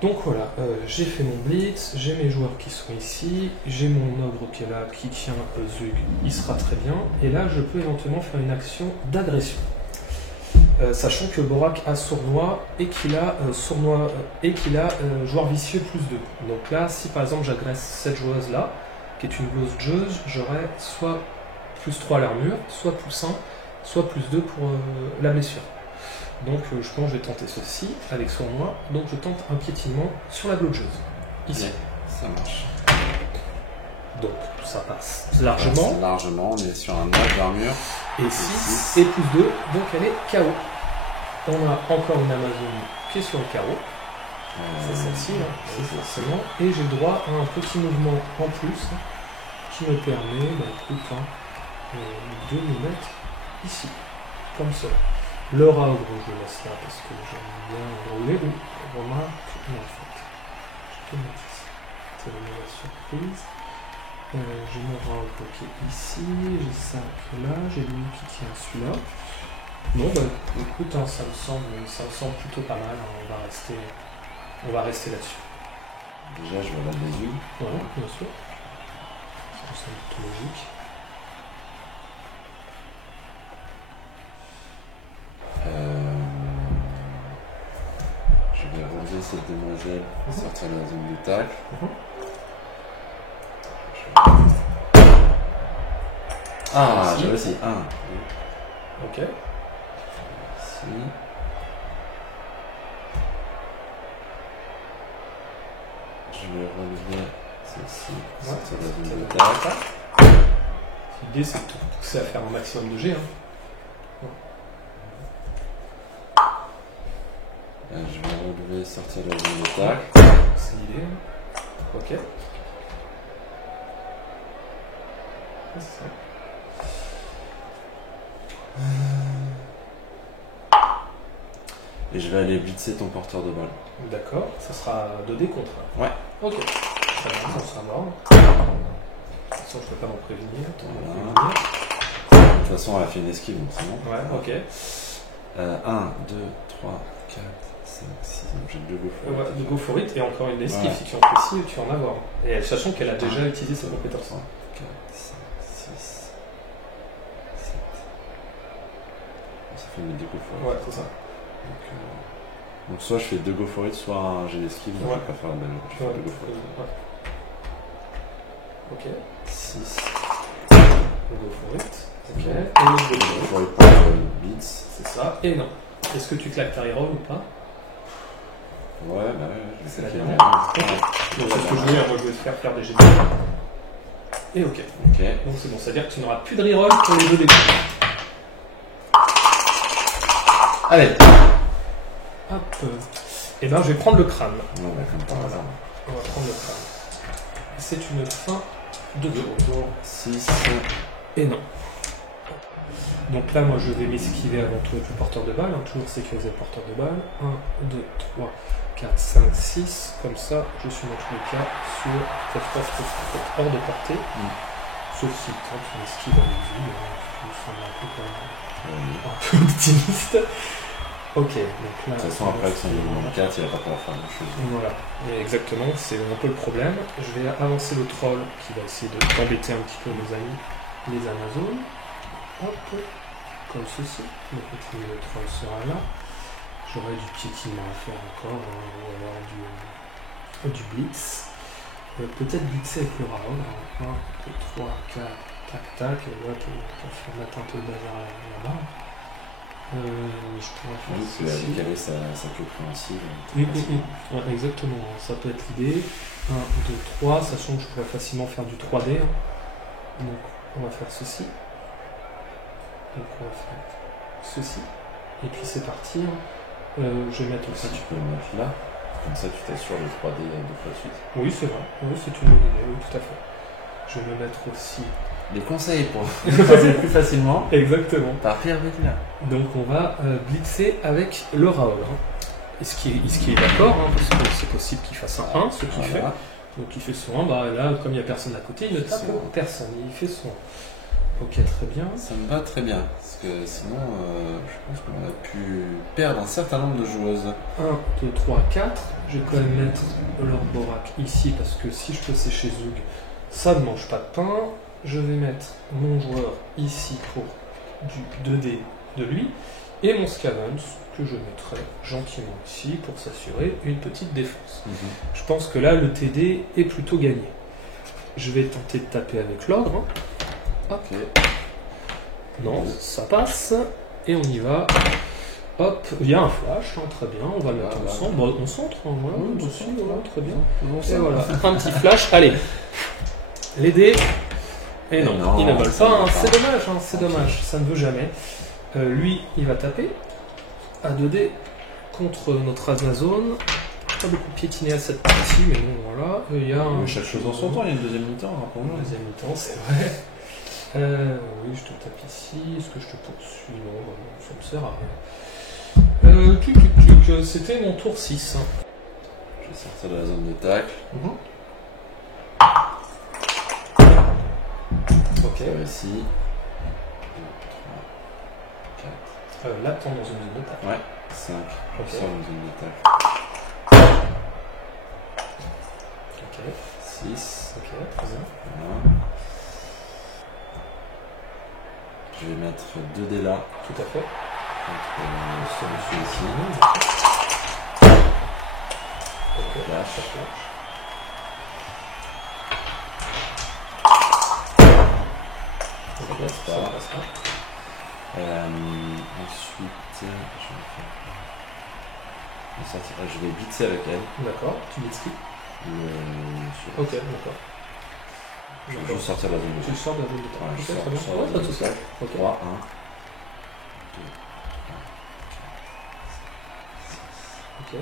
Donc voilà, j'ai fait mon blitz, j'ai mes joueurs qui sont ici, j'ai mon ogre qui est là, qui tient Zug, il sera très bien, et là je peux éventuellement faire une action d'agression. Sachant que Borak a sournois et qu'il a joueur vicieux +2. Donc là, si par exemple j'agresse cette joueuse là, qui est une bludgeuse, j'aurai soit +3 à l'armure, soit +1, soit +2 pour la blessure. Donc je pense que je vais tenter ceci avec sournois. Donc je tente un piétinement sur la bludgeuse. Ici. Ça marche. Donc ça passe largement. Largement, on est sur un 9 d'armure. Et 6 et +2, donc elle est KO. On a encore une Amazon qui est sur le carreau. C'est celle-ci, là, c'est forcément. Et j'ai le droit à un petit mouvement en plus qui me permet, de me mettre ici, comme ça. Le ogre, je le laisse là parce que j'aime bien rouler. Ou remarque, non, en fait, je peux le mettre ici. C'est une mauvaise surprise. J'ai mon ogre qui est ici, j'ai ça qui est là, j'ai lui qui tient celui-là. Bon, bah écoute, hein, ça me semble plutôt pas mal. Hein, on va rester là-dessus. Déjà, je vais la des yeux. Ouais, bien sûr. Ça me semble plutôt logique. Je vais relever cette demoiselle, sortir de la zone de tacle. Ah, j'ai aussi un. Ok. Ici. Je vais relever celle-ci, sortir de la zone de tacle. L'idée, c'est de tout pousser à faire un maximum de G. Hein. Je vais relever, sortir de la zone de tacle. C'est l'idée. Ok. C'est ça. Et je vais aller blitzer ton porteur de balle. D'accord, ça sera 2D contre. Ouais. Ok. Ça va, on sera mort. De toute façon, je peux pas m'en prévenir. Voilà. De toute façon, elle a fait une esquive, donc c'est bon. Ouais, ok. 1, 2, 3, 4, 5, 6. J'ai 2 go for it. Ouais, de go for it et encore une esquive. Ouais. Si tu en précis, tu vas en avoir. Et sachant qu'elle a déjà utilisé ses compétences. 4, 5, 6, 7. Ça fait mes 2 go for it. Ouais, c'est ça. Donc soit je fais 2 go for it, soit j'ai l'esquive, donc Ouais. je préfère je fais 2 go for it. Ouais. Ok. 6. Go for it. Ok. Et Go for it pour blitz. c'est ça. Et non. Est-ce que tu claques ta reroll ou pas? Ouais, bah ouais, C'est la fait dernière. bien. Ok. Donc c'est ce que je voulais, moi je vais te faire des jets de dés. Et ok. Ok. Donc c'est bon, c'est-à-dire que tu n'auras plus de reroll pour les deux dés. Allez. Hop. Et ben je vais prendre le crâne. Ouais, comme par Voilà. hasard. On va prendre le crâne. C'est une fin de tour. 6. Et non. Donc là, moi, je vais m'esquiver avant tout avec le porteur de balle. Hein, toujours sécuriser le porteur de balle. 1, 2, 3, 4, 5, 6. Comme ça, je suis dans tous les cas sur cette hors de portée. Sauf si quand on esquive avec lui, je me semble un peu optimiste. Ok, donc là... De toute façon, après, avec son niveau 4, il va pas pouvoir faire de choses. Voilà, et exactement, c'est un peu le problème. Je vais avancer le troll qui va essayer d'embêter un petit peu mes amis, les Amazones. Hop, comme ceci. Donc le troll sera là. J'aurai du piétinement à faire encore, ou alors du blitz. Peut-être blitzer avec le Raoul. 1, 2, 3, 4, tac, tac. Et là, pour faire mettre un peu de bazar là-bas. Je pourrais faire Oui, tu vas décaler sa queue préhensible. Ouais, exactement, ça peut être l'idée. 1, 2, 3, sachant que je pourrais facilement faire du 3D. Donc on va faire ceci. Donc on va faire ceci. Et puis c'est parti. Je vais mettre Ça, aussi. tu peux le mettre là. Comme ça, tu t'assures le 3D 2 fois de suite. Oui, c'est vrai. Oui, c'est une bonne idée, oui, tout à fait. Je vais me mettre aussi. Des conseils pour passer plus facilement. Exactement. Par Pierre Bétila. Donc on va blitzer avec le Raoul. Et ce qui est d'accord, parce que c'est possible qu'il fasse un 1, ce qu'il fait. Donc il fait son 1, bah là, comme il n'y a personne à côté, il ne tape personne, il fait son 1. Ok, très bien. Ça me va très bien, parce que sinon, je pense qu'on a pu perdre un certain nombre de joueuses. 1, 2, 3, 4. Je vais quand même mettre leur Borak ici, parce que si je peux sécher Zug, ça ne mange pas de pain. Je vais mettre mon joueur ici pour du 2D de lui, et mon Scavenge, que je mettrai gentiment ici pour s'assurer une petite défense. Je pense que là, le TD est plutôt gagné. Je vais tenter de taper avec l'ordre. Ok. Non, ça passe. Et on y va. Hop, il y a un flash, très bien, on va le mettre ensemble. Bon, on centre, voilà, Oui, aussi, voilà, très bien. Et voilà, un petit flash. Allez, les dés. Et non, ils ne veulent pas, c'est dommage, c'est dommage, ça ne veut jamais. Lui, il va taper à 2D contre notre Amazone. Pas beaucoup piétiné à cette partie, mais bon, voilà. Il y a chaque chose en son temps, il y a une deuxième mi-temps, rappelons-le. Deuxième mi-temps, c'est vrai. Oui, je te tape ici. Est-ce que je te poursuis? Non, ça me sert à rien. C'était mon tour 6. Je vais sortir de la zone de tacle. Ok. Ici. 2, 3, 4. Là, t'es dans une zone de tacle. Ouais, 5. Ok. Je sors dans une zone de tacle. Ok. 6. Ok, très bien. Voilà. Je vais mettre 2 dés là. Tout à fait. Contre celui ici. Ok, Flash. ça flash. Ça passe Ça pas. passe pas. Ensuite, je vais blitzer avec elle. D'accord, tu dis ski. Ok, d'accord. Je vais juste sortir de la zone de Tu sors de la zone de Ouais, tacle. je Ok, très bien. sors Ouais, de pas la de zone de soucis. tacle. Ok. 3, 1, 2, 4, 5, 6. Ok.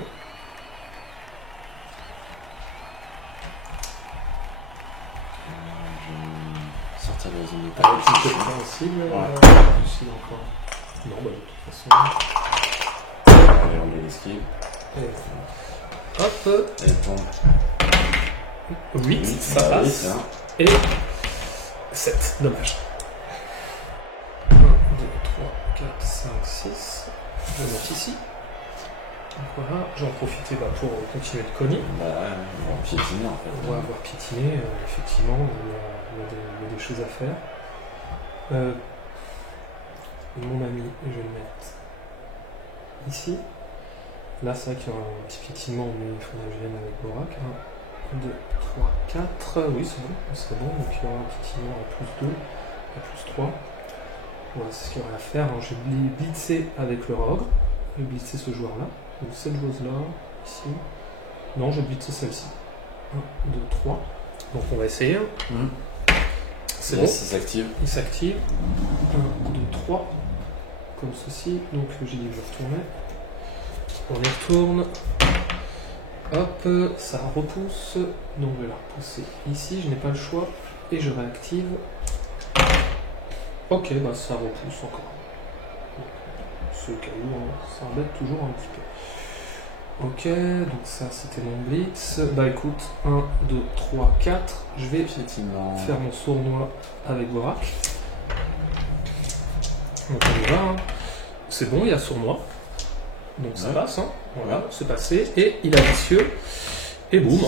Je vais sortir de la zone de Ah, tacle. tu fais préhensible. Ouais. Ici encore. Non, bah de toute façon. Je vais enlever l'esquive. Hop. Elle tombe. 8, ça bah oui, passe. tiens. Et 7, dommage. 1, 2, 3, 4, 5, 6. Je vais mettre ici. Donc voilà, j'en profite pour continuer de cogner. Bah ouais, on va piétiner en fait. On va avoir piétiné, effectivement, il y a des choses à faire. Mon ami, je vais le mettre ici. Là, c'est vrai qu'il y aura un petit piétinement, mais il faudra que je vienne avec Borak. 1, 2, 3, 4. Oui, c'est bon. Donc il y aura un piétinement à plus 2, à plus 3. Voilà, c'est ce qu'il y aura à faire. Alors, je vais blitzer avec le Rogue. Je vais blitzer ce joueur-là. Donc cette joueuse-là, ici. Non, je vais blitzer celle-ci. 1, 2, 3. Donc on va essayer. C'est bon. Il s'active. Il s'active. 1, 2, 3. Comme ceci. Donc j'ai dit que je retournais. On y retourne. Hop, ça repousse. Donc je vais la repousser ici. Je n'ai pas le choix. Et je réactive. Ok, bah ça repousse encore. Ce cas où ça embête toujours un petit peu. Ok, donc ça c'était mon blitz. Bah écoute, 1, 2, 3, 4. Je vais Piétinement. faire mon sournois avec Borak. Donc on y va. C'est bon, il y a sournois. donc ça Ouais. passe, hein. Voilà, c'est passé, et il a vicieux, et boum, hein.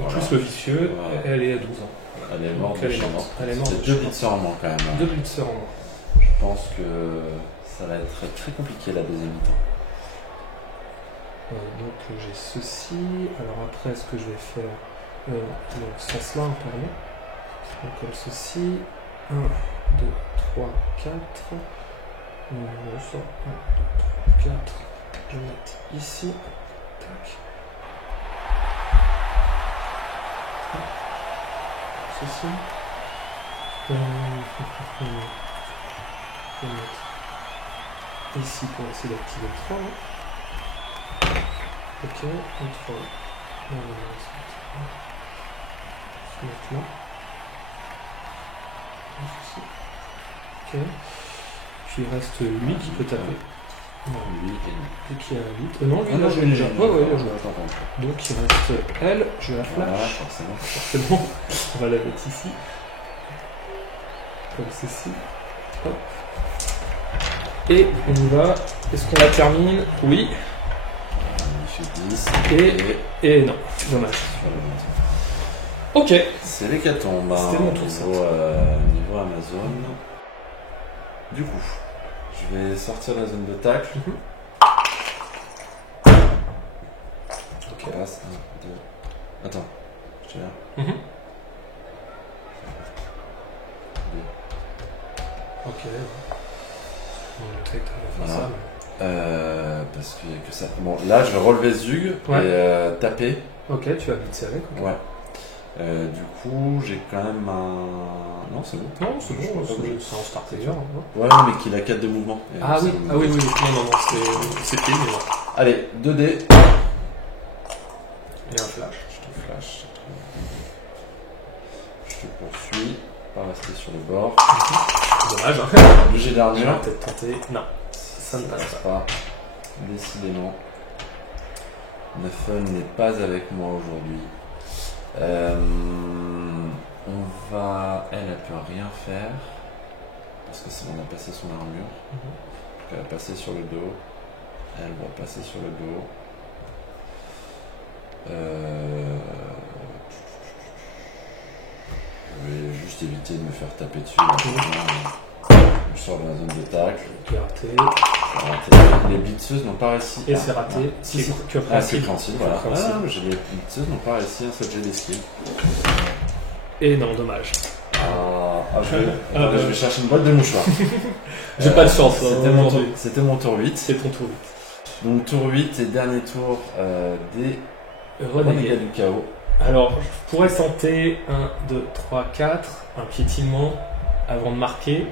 En Voilà. plus le vicieux, Voilà. elle est à 12 ans. Elle est morte Elle est de chez morte. mort. Elle est morte C'était de 2 chez blitzers en moins quand même. Deux blitzers en moins. Je pense que ça va être très compliqué la deuxième mi-temps. Donc j'ai ceci, alors après ce que je vais faire, donc ce sens-là, pardon, donc comme ceci, 1, 2, 3, 4, non, ça, 1, 2, 3, 4, je vais mettre ici, tac, ceci, je vais mettre ici pour essayer d'activer le 3, hein. Ok, on trouve. Non, se mettre là. Ok. Puis il reste lui qui peut taper. Non, Lui et lui qui a 8. Non, lui Ah il a joué déjà. Ouais, ouais, il a joué. Attends. Donc il reste elle, je la Voilà, flash. forcément. Forcément, on va la mettre ici. Comme ceci. Hop. Et on y va. Est-ce qu'on la termine? Oui. Il fait 10. Et non, dommage. Sur le bâton. Ok. C'est l'hécatombe. C'était mon tour, ça. Niveau Amazon. Du coup, je vais sortir la zone de tacle. Ok. Passe, 1, 2. Attends, je tiens. Mhm. 2. Ok. Bon, le texte, on va faire Voilà. ça. Parce qu'il n'y a que ça. Bon, là, je vais relever Zug Ouais. et taper. Ok, tu vas blitzer avec. Ok. Ouais. Du coup, j'ai quand même un. Non, c'est bon. Non, c'est Je bon, crois pas que c'est en start player. Hein. Ouais, mais qu'il a 4 de mouvement. Et Ah ça oui, me- ah oui, oui, oui. Non, c'est pile, mais non. Allez, 2D. Et un flash. Je te flash. Je te poursuis. Pas rester sur le bord. Dommage, hein. Le jet Je vais d'armure. peut-être tenter. Non, ça ne passe pas. pas. Décidément. Neufun n'est pas avec moi aujourd'hui. On va. Elle peut rien faire. Parce que c'est on a passé son armure. Donc elle va passer sur le dos. Elle va passer sur le dos. Je vais juste éviter de me faire taper dessus. Je sors de la zone de tacle. Qui est raté. C'est raté. Les blitzeuses n'ont pas réussi. Et c'est raté. Si, si. Que Ah, c'est principe. préhensible, voilà. Préhensible. Ah, les blitzeuses n'ont pas réussi un seul jet d'esquive. Et non, dommage. Je vais chercher une boîte de mouchoirs. J'ai pas de chance. C'était mon tour 8. C'est ton tour. Donc tour 8 et dernier tour des Renégade. Renégats du chaos. Alors, je pourrais tenter 1, 2, 3, 4, un piétinement avant de marquer.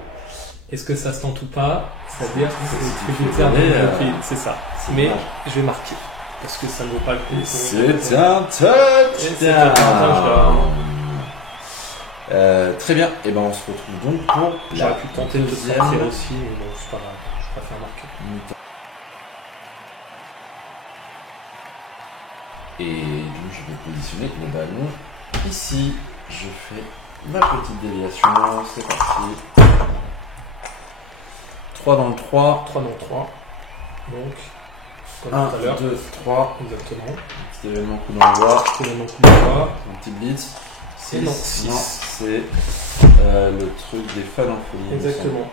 Est-ce que ça se tente ou pas? C'est-à-dire que qu'il c'est faut tributaire donner, de pied, c'est ça. c'est Mais dommage. je vais marquer. Parce que ça ne vaut pas le coup. Et c'est un touchdown. Très bien. Et ben on se retrouve donc pour J'aurais la pu tenter de deuxième sortir aussi, mais bon, c'est pas grave. Je préfère marquer. mi-temps. Et donc je vais positionner le ballon ici. Je fais ma petite déviation. C'est parti. 3 dans le 3. 3 dans 3. Donc, comme 1, tout à l'heure. 2, 3. Exactement. Petit événement coup d'envoi. C'est le nom coup d'envoi. Un petit blitz. Et non, 6. 6. Non, c'est le truc des fans en folie. il me Exactement.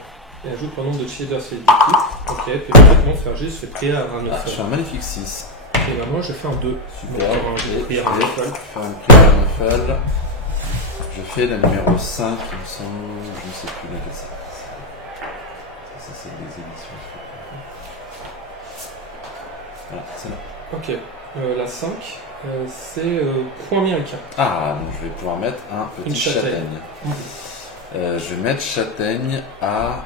Et ajoute le nombre de cheaters et d'équipe. Ok, puis maintenant faire juste, fais prier à un semble. Ah, je fais un magnifique 6. Et ben moi je fais un 2. Super. Donc, Et j'ai je pris vais un raffle. faire une prière raffle. Je fais la numéro 5, il me semble. Je ne sais plus laquelle c'est. Ça, c'est des éditions. Voilà, c'est là. Ok. La 5, c'est point américain. Ah, donc je vais pouvoir mettre un petit Une châtaigne. châtaigne. Je vais mettre châtaigne à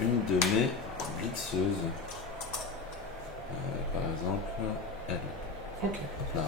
une de mes blitzeuses. Par exemple, elle. Ok. Là.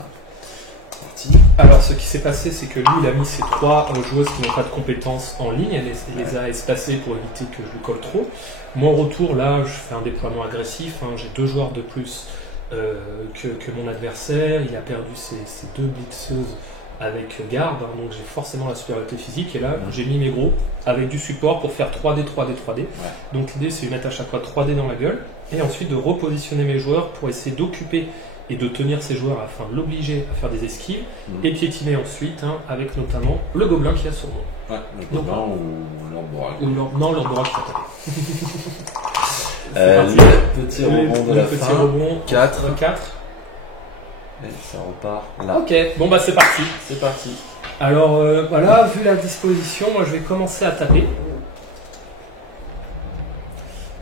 Parti. Alors ce qui s'est passé, c'est que lui, il a mis ses 3 joueuses qui n'ont pas de compétences en ligne, il les a espacées pour éviter que je lui colle trop. Moi en retour, là, je fais un déploiement agressif, hein. J'ai 2 joueurs de plus que mon adversaire, il a perdu ses 2 blitzeuses avec garde, hein, donc j'ai forcément la supériorité physique, et là j'ai mis mes gros avec du support pour faire 3D, 3D, 3D. Donc l'idée c'est de mettre à chaque fois 3D dans la gueule, et ensuite de repositionner mes joueurs pour essayer d'occuper et de tenir ces joueurs afin de l'obliger à faire des esquives, et piétiner ensuite, hein, avec notamment le gobelin qui a son nom. Ouais, le gobelin ou Lord Borak. Non, Lord Borak qui va taper. Le petit rebond de la petit fin. rebond, 4. 4. Et ça repart là. Ok, bon bah c'est parti. C'est parti. Alors voilà, vu la disposition, moi je vais commencer à taper.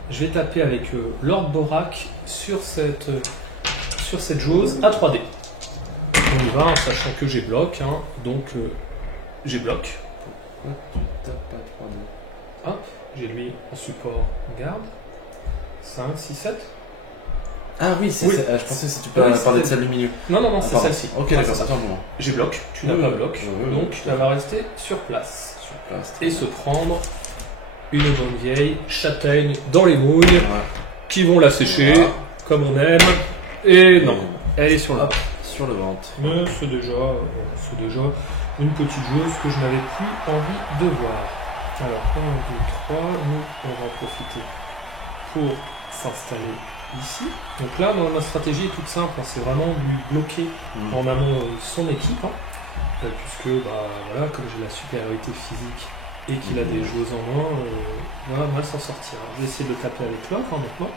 Je vais taper avec Lord Borak sur cette joueuse à 3D. On y va, en sachant que j'ai bloc, hein, donc j'ai bloc. Pourquoi tu tapes pas 3D? Hop, j'ai lui en support garde. 5, 6, 7. Ah oui, c'est Oui. ça. Je pensais que tu parlais de celle du milieu. Non, Ah, c'est pardon. celle-ci. Ok, Ouais, d'accord, c'est ça. attends un moment. J'ai bloc, tu n'as Oui, pas oui. bloc, Oui, donc oui. elle va rester sur place. Sur place. Et se prendre une bonne vieille châtaigne dans les mouilles, Ouais. qui vont la sécher, Voilà. comme on aime. Et non, elle est sur le Hop, sur le ventre. Mais c'est déjà une petite joueuse que je n'avais plus envie de voir. Alors, 1, 2, 3, nous, on va en profiter pour s'installer ici. Donc là, ma stratégie est toute simple, hein, c'est vraiment lui bloquer en amont son équipe, hein, puisque, voilà, comme j'ai la supériorité physique et qu'il a des joueuses en main, voilà, on va s'en sortir. Je vais essayer de le taper avec l'autre, hein, maintenant.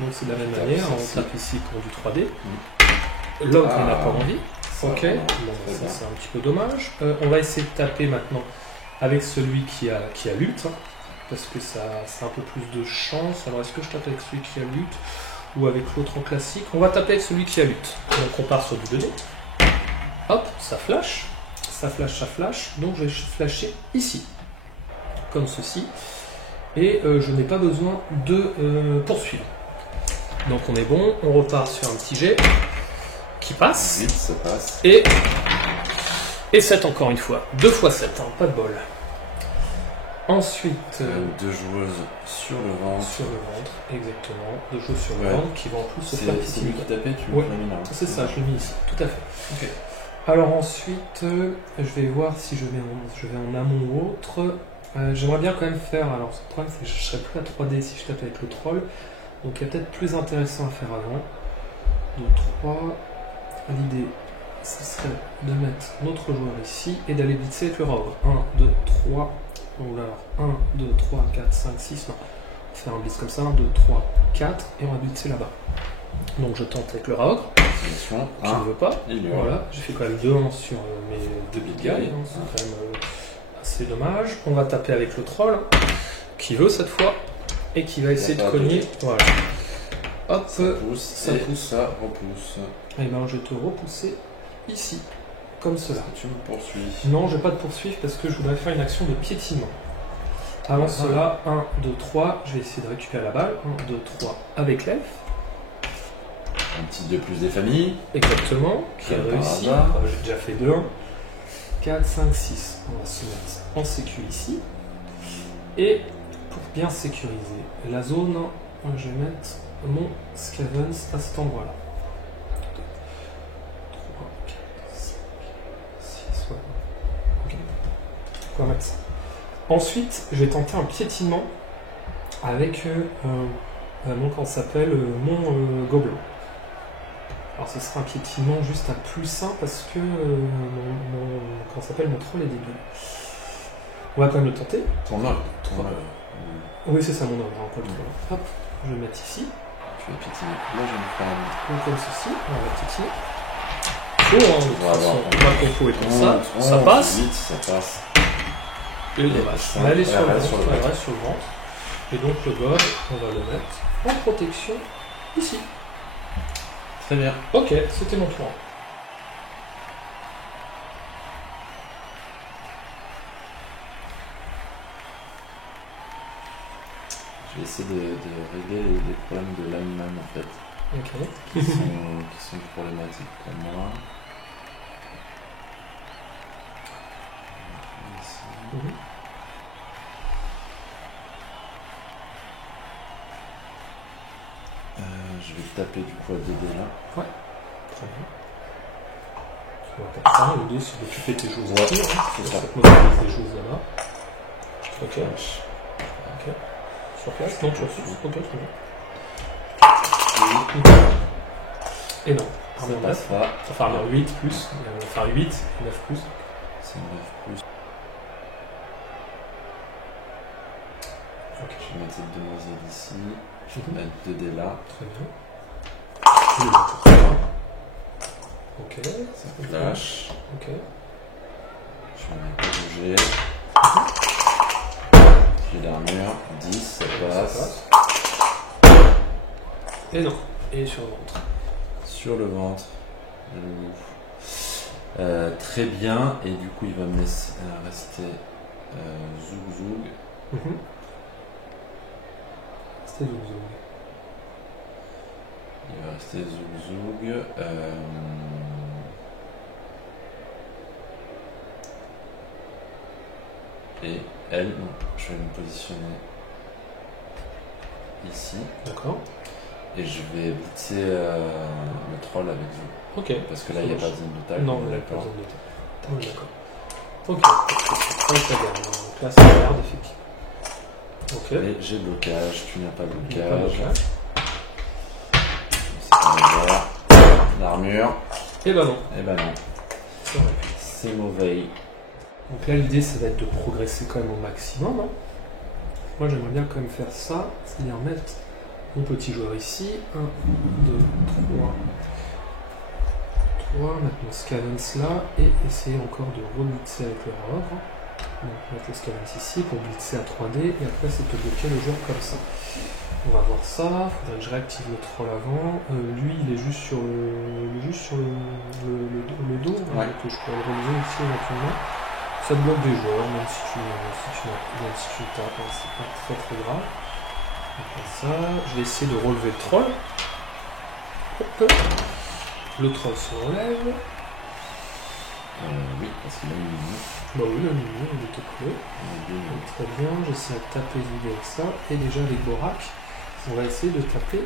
Donc c'est de la même manière, on tape ici pour du 3D. L'autre n'a pas envie. Ok, bon, ça c'est un petit peu dommage. On va essayer de taper maintenant avec celui qui a lutte, hein, parce que ça a un peu plus de chance. Alors est-ce que je tape avec celui qui a lutte ou avec l'autre en classique? On va taper avec celui qui a lutte. Donc on part sur du 2D. Hop, ça flash. Ça flash. Donc je vais flasher ici, comme ceci. Et je n'ai pas besoin de poursuivre. Donc on est bon, on repart sur un petit jet qui passe. Vite, ça passe. Et 7 encore une fois. 2 x 7, hein, pas de bol. Ensuite... Deux joueuses sur le ventre. Sur le ventre, exactement. 2 joueuses sur le Ouais. ventre qui vont en plus se faire C'est lui qui tapait, tu Ouais. l'as mis là. C'est ça, je l'ai mis ici, tout à fait. Ok. Alors ensuite, je vais voir si je vais en amont ou autre. J'aimerais bien quand même faire... Alors le problème c'est que je ne serai plus à 3D si je tape avec le troll. Donc il y a peut-être plus intéressant à faire avant. Donc 3, l'idée ce serait de mettre notre joueur ici et d'aller blitzer avec le rogue. 1, 2, 3, ou alors 1, 2, 3, 4, 5, 6, non. On va faire un blitz comme ça, 1, 2, 3, 4, et on va blitzer là-bas. Donc je tente avec le rogue, Attention. qui ne veut pas. Il est Voilà, j'ai fait quand même 2-1 sur mes 2 big guys, hein, c'est quand même assez dommage. On va taper avec le troll, hein, qui veut cette fois, et qui va essayer de cogner. Voilà. Hop, Ça pousse, ça et pousse. ça repousse. Et ben je vais te repousser ici, comme cela. Tu me poursuis. Non, je ne vais pas te poursuivre parce que je voudrais faire une action de piétinement. Avant cela, 1, 2, 3, je vais essayer de récupérer la balle. 1, 2, 3 avec l'elfe. Un petit 2 plus des familles. Exactement, qui a Comme par réussi. hasard. J'ai déjà fait 2, 1. 4, 5, 6. On va se mettre en sécu ici. Et pour bien sécuriser la zone, je vais mettre mon Scavens à cet endroit-là. 3, 4, 5, 6, ouais. Ok. On va mettre ça. Ensuite, je vais tenter un piétinement avec comment ça s'appelle, mon gobelin. Alors ce sera un piétinement juste à +1 parce que comment ça s'appelle, mon troll est débile. On va quand même le tenter. Ton ordre. Oui, c'est ça mon ordre, pas le troll. Hop, je vais le mettre ici. Tu vas piétiner. Là, je vais me faire Donc comme ceci, on va piétiner. Bon, hein, de toute façon, on va compo et tout ça passe. Vite, ça passe. Et dommage. On va aller sur le ventre, elle reste sur le ventre. Et donc le god, on va le mettre en protection ici. Très bien. Ok, c'était mon tour. Je vais essayer de régler les problèmes de lineman en fait, Ok. qui sont problématiques pour moi. Ici. Mhm. Je vais taper du coup à 2D là. Ouais. Très bien. On va faire ça, l'idée c'est d'occuper tes choses Ouais, ici, hein. c'est ça. Moi j'utilise des choses là-bas. Ok. Ok. Sur place. Non, tu reçus. Ok, très bien. Et non. Ça Armure 9. passe pas. Ça fait armure 8 plus. On va faire 8 et 9 plus. C'est 9 plus. Ok. Je vais mettre cette demoiselle ici. Je vais mettre 2 dés là. Très bien. Je vais mettre ça. Ok. Ça flash. Ok. Je vais mettre bouger. J'ai d'armure. 10, ça passe. Et non. Et sur le ventre. Sur le ventre. Le loup. Très bien. Et du coup, il va me laisser rester Zoug Zoug. C'était Zoug Zoug. Il va rester Zoug Zoug. Et elle, non, je vais me positionner ici. D'accord. Et je vais blitzer le troll avec Zoug. Ok. Parce que là, il n'y a pas de zone de taille. Non, il n'y a pas d'accord. besoin de taille. Oui, d'accord. Ok. Avec la garde. Donc là, c'est la garde, effectivement. Ok. Et j'ai blocage, tu n'as pas de Il n'y a pas de blocage. blocage. C'est pas grave. L'armure. Et bah non. Eh ben non, C'est vrai. c'est mauvais. Donc là, l'idée, ça va être de progresser quand même au maximum. Hein. Moi, j'aimerais bien quand même faire ça, c'est-à-dire mettre mon petit joueur ici. 1, 2, 3. Mettre mon Scavens là et essayer encore de reblitzer avec le rogue. Donc, mettre le Scavens ici pour blitzer à 3D et après, c'est de bloquer le joueur comme ça. On va voir ça. Faudrait que je réactive le troll avant. Lui, il est juste sur le dos. Ouais. Donc, je peux le relever ici éventuellement. Ça te bloque des joueurs, même si tu tapes, hein, c'est pas très très grave. Donc comme ça, je vais essayer de relever le troll. Hop. Le troll se relève. Oui, parce qu'il a une minute. Bah oui, le milieu, il était clos. Donc, très bien, j'essaie de taper Zig avec ça. Et déjà avec Borak, on va essayer de taper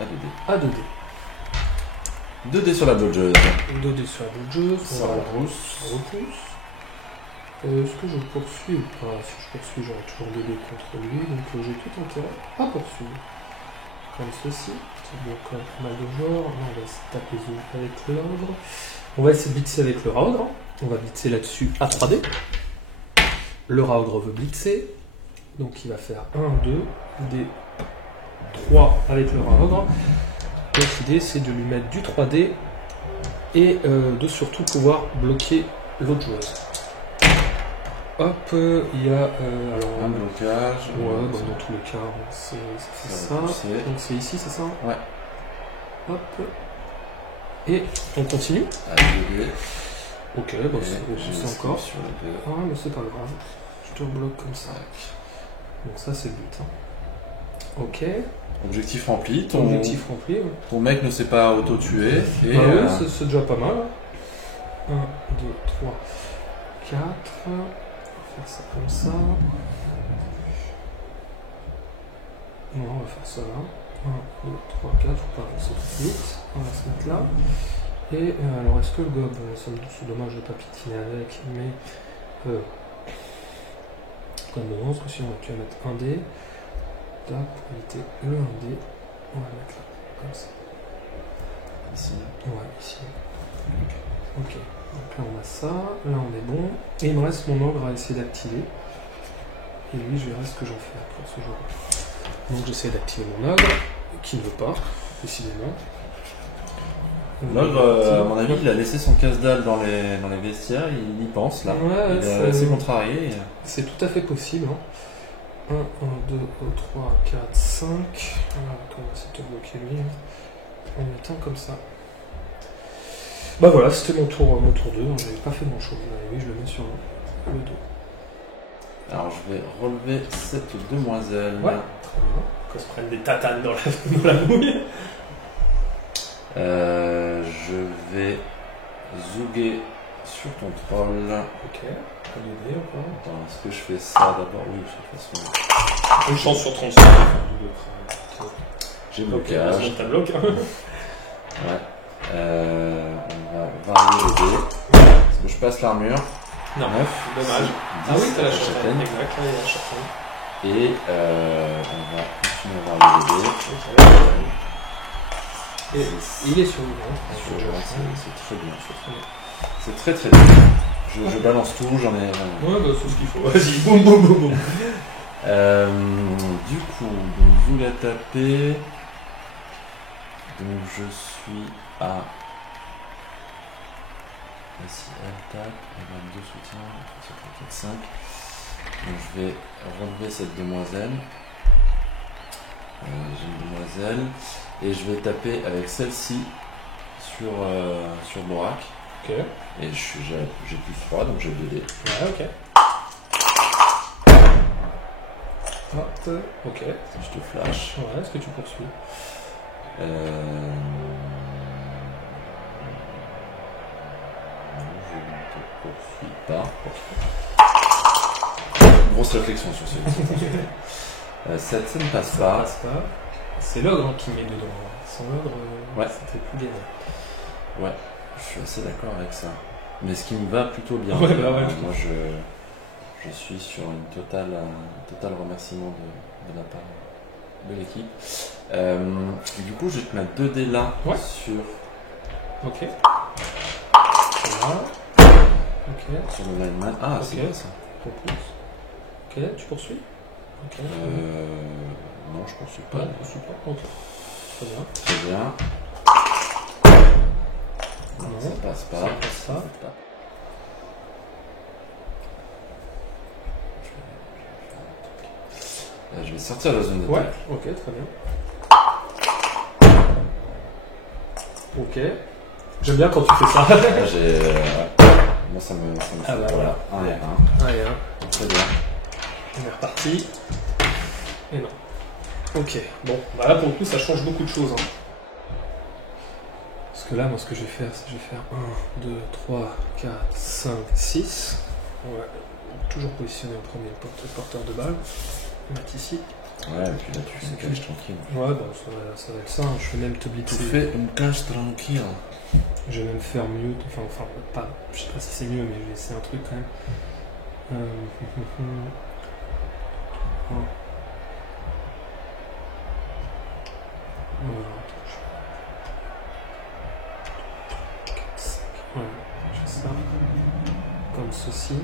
À 2D. à 2D. 2D sur la blodgeuse. 2D sur la blodgeuse, Ça on va repousse. repousse. Est-ce que je poursuis ou pas? Si je poursuis, j'aurai toujours 2D contre lui, donc j'ai tout intérêt à poursuivre. Comme ceci, c'est bon, quand même pas mal de genres. Là, on va essayer de taper avec l'ordre. On va essayer de blitzer avec le Raogre. On va blitzer là-dessus à 3D. Le Raogre veut blitzer, donc il va faire 1, 2, D, 3 avec le Raogre. Donc l'idée, c'est de lui mettre du 3D et de surtout pouvoir bloquer l'autre joueuse. Hop, il y a alors Un blocage. ouais, bah, dans tous les cas, c'est ça. Donc c'est ici, c'est ça? Ouais. Hop. Et on continue. À 2D. Ok, bah c'est encore. Sur le 2. Ah, mais c'est pas grave. Je te bloque comme ça. Donc ça, c'est le but. Hein. Ok. Objectif rempli. Ton objectif rempli. Ouais. Ton mec ne s'est pas auto-tué. Et Ah oui, c'est déjà pas mal. 1, 2, 3, 4. On va faire ça comme ça. Non, on va faire ça là. 1, 2, 3, 4. Faut pas avancer tout de suite. On va se mettre là. Et alors, est-ce que le gob, c'est dommage de pas pitiner avec, mais quand même devant, parce que sinon on va mettre un dé. Tac, pour éviter le 1D. On va mettre là, comme ça. Ici. Ouais, ici. Ok. Donc là on a ça, là on est bon. Et il me reste mon ogre à essayer d'activer. Et lui, je verrai ce que j'en fais après ce jour. Donc j'essaie d'activer mon ogre, qui ne veut pas, décidément. L'ogre, à mon avis, il a laissé son casse-dalle dans les vestiaires, il y pense là. Ouais, il est assez contrarié. C'est tout à fait possible. Hein. 1, 1, 2, 3, 4, 5. Voilà, on va essayer de bloquer lui. Hein. En mettant comme ça. Bah voilà, c'était mon tour 2. Hein. J'avais pas fait grand chose. Oui, je le mets sur le dos. Alors je vais relever cette demoiselle. Ouais, très bien. Qu'on se prenne des tatanes dans la mouille. Je vais zouguer sur ton troll. Ok, pas d'idée encore. Attends, est-ce que je fais ça d'abord? Oui, de toute façon. Une chance sur 35. J'ai blocage. Ta bloc. Ouais. On va varier les dés. Est-ce que je passe l'armure? Non, 9, dommage. 10, Ah oui, t'as la châtaigne. châtaigne. Exact, là, il y a la châtaigne. Et on va continuer à varier les dés. Et il est sur le grand. C'est très bien. C'est très très bien. Je balance tout, j'en ai. Ouais, bah c'est ce qu'il faut. Vas-y, boum boum boum boum. Du coup, donc, vous la tapez. Donc je suis à. Si elle tape, elle a 2 soutiens, 4, 5. Donc je vais relever cette demoiselle. J'ai une demoiselle. Et je vais taper avec celle-ci sur Borak. Ok. Et j'ai plus 3, donc j'ai 2 dés. Ouais, ok. Hop, ok. Je te flash. Ouais, est-ce que tu poursuis? Non, je ne te poursuis pas. Grosse réflexion sur ce. Cette scène ne passe Ça pas. passe pas. C'est l'ogre qui met dedans. Sans l'ogre, Ouais. c'était plus gagnant. Ouais, je suis assez d'accord avec ça. Mais ce qui me va plutôt bien. Ouais, bah ouais, moi, je suis sur un total remerciement de la part de l'équipe. Du coup, je vais te mettre 2 dés là sur. Ok. Voilà. Ok. Sur le lineman. Ah, c'est Ok. bien ça. Ok, tu poursuis? Ok. Non, je poursuis pas. Ouais, poursuis pas. Ok. Très bien. Très bien. Non, ça passe pas. Ça passe pas. Je vais sortir la zone de Ouais, tacle. ok, très bien. Ok. J'aime bien quand tu fais ça. Moi, ça me fait. Ah bah voilà, 1 et 1. Allez, hein. Très bien. On est reparti. Et non. Ok, bon, bah là pour le coup ça change beaucoup de choses. Hein. Parce que là, moi ce que je vais faire, c'est que je vais faire 1, 2, 3, 4, 5, 6. On va toujours positionner en premier le porteur de balle. On va mettre ici. Ouais, et puis là tu fais une cache tranquille. Ouais, bah ça va être ça. Hein. Je vais même te blitzer. Tu fais une cache tranquille. Je vais même faire mieux. Enfin, pas. Je sais pas si c'est mieux, mais je vais essayer un truc quand même. Voilà, je fais ça. Comme ceci.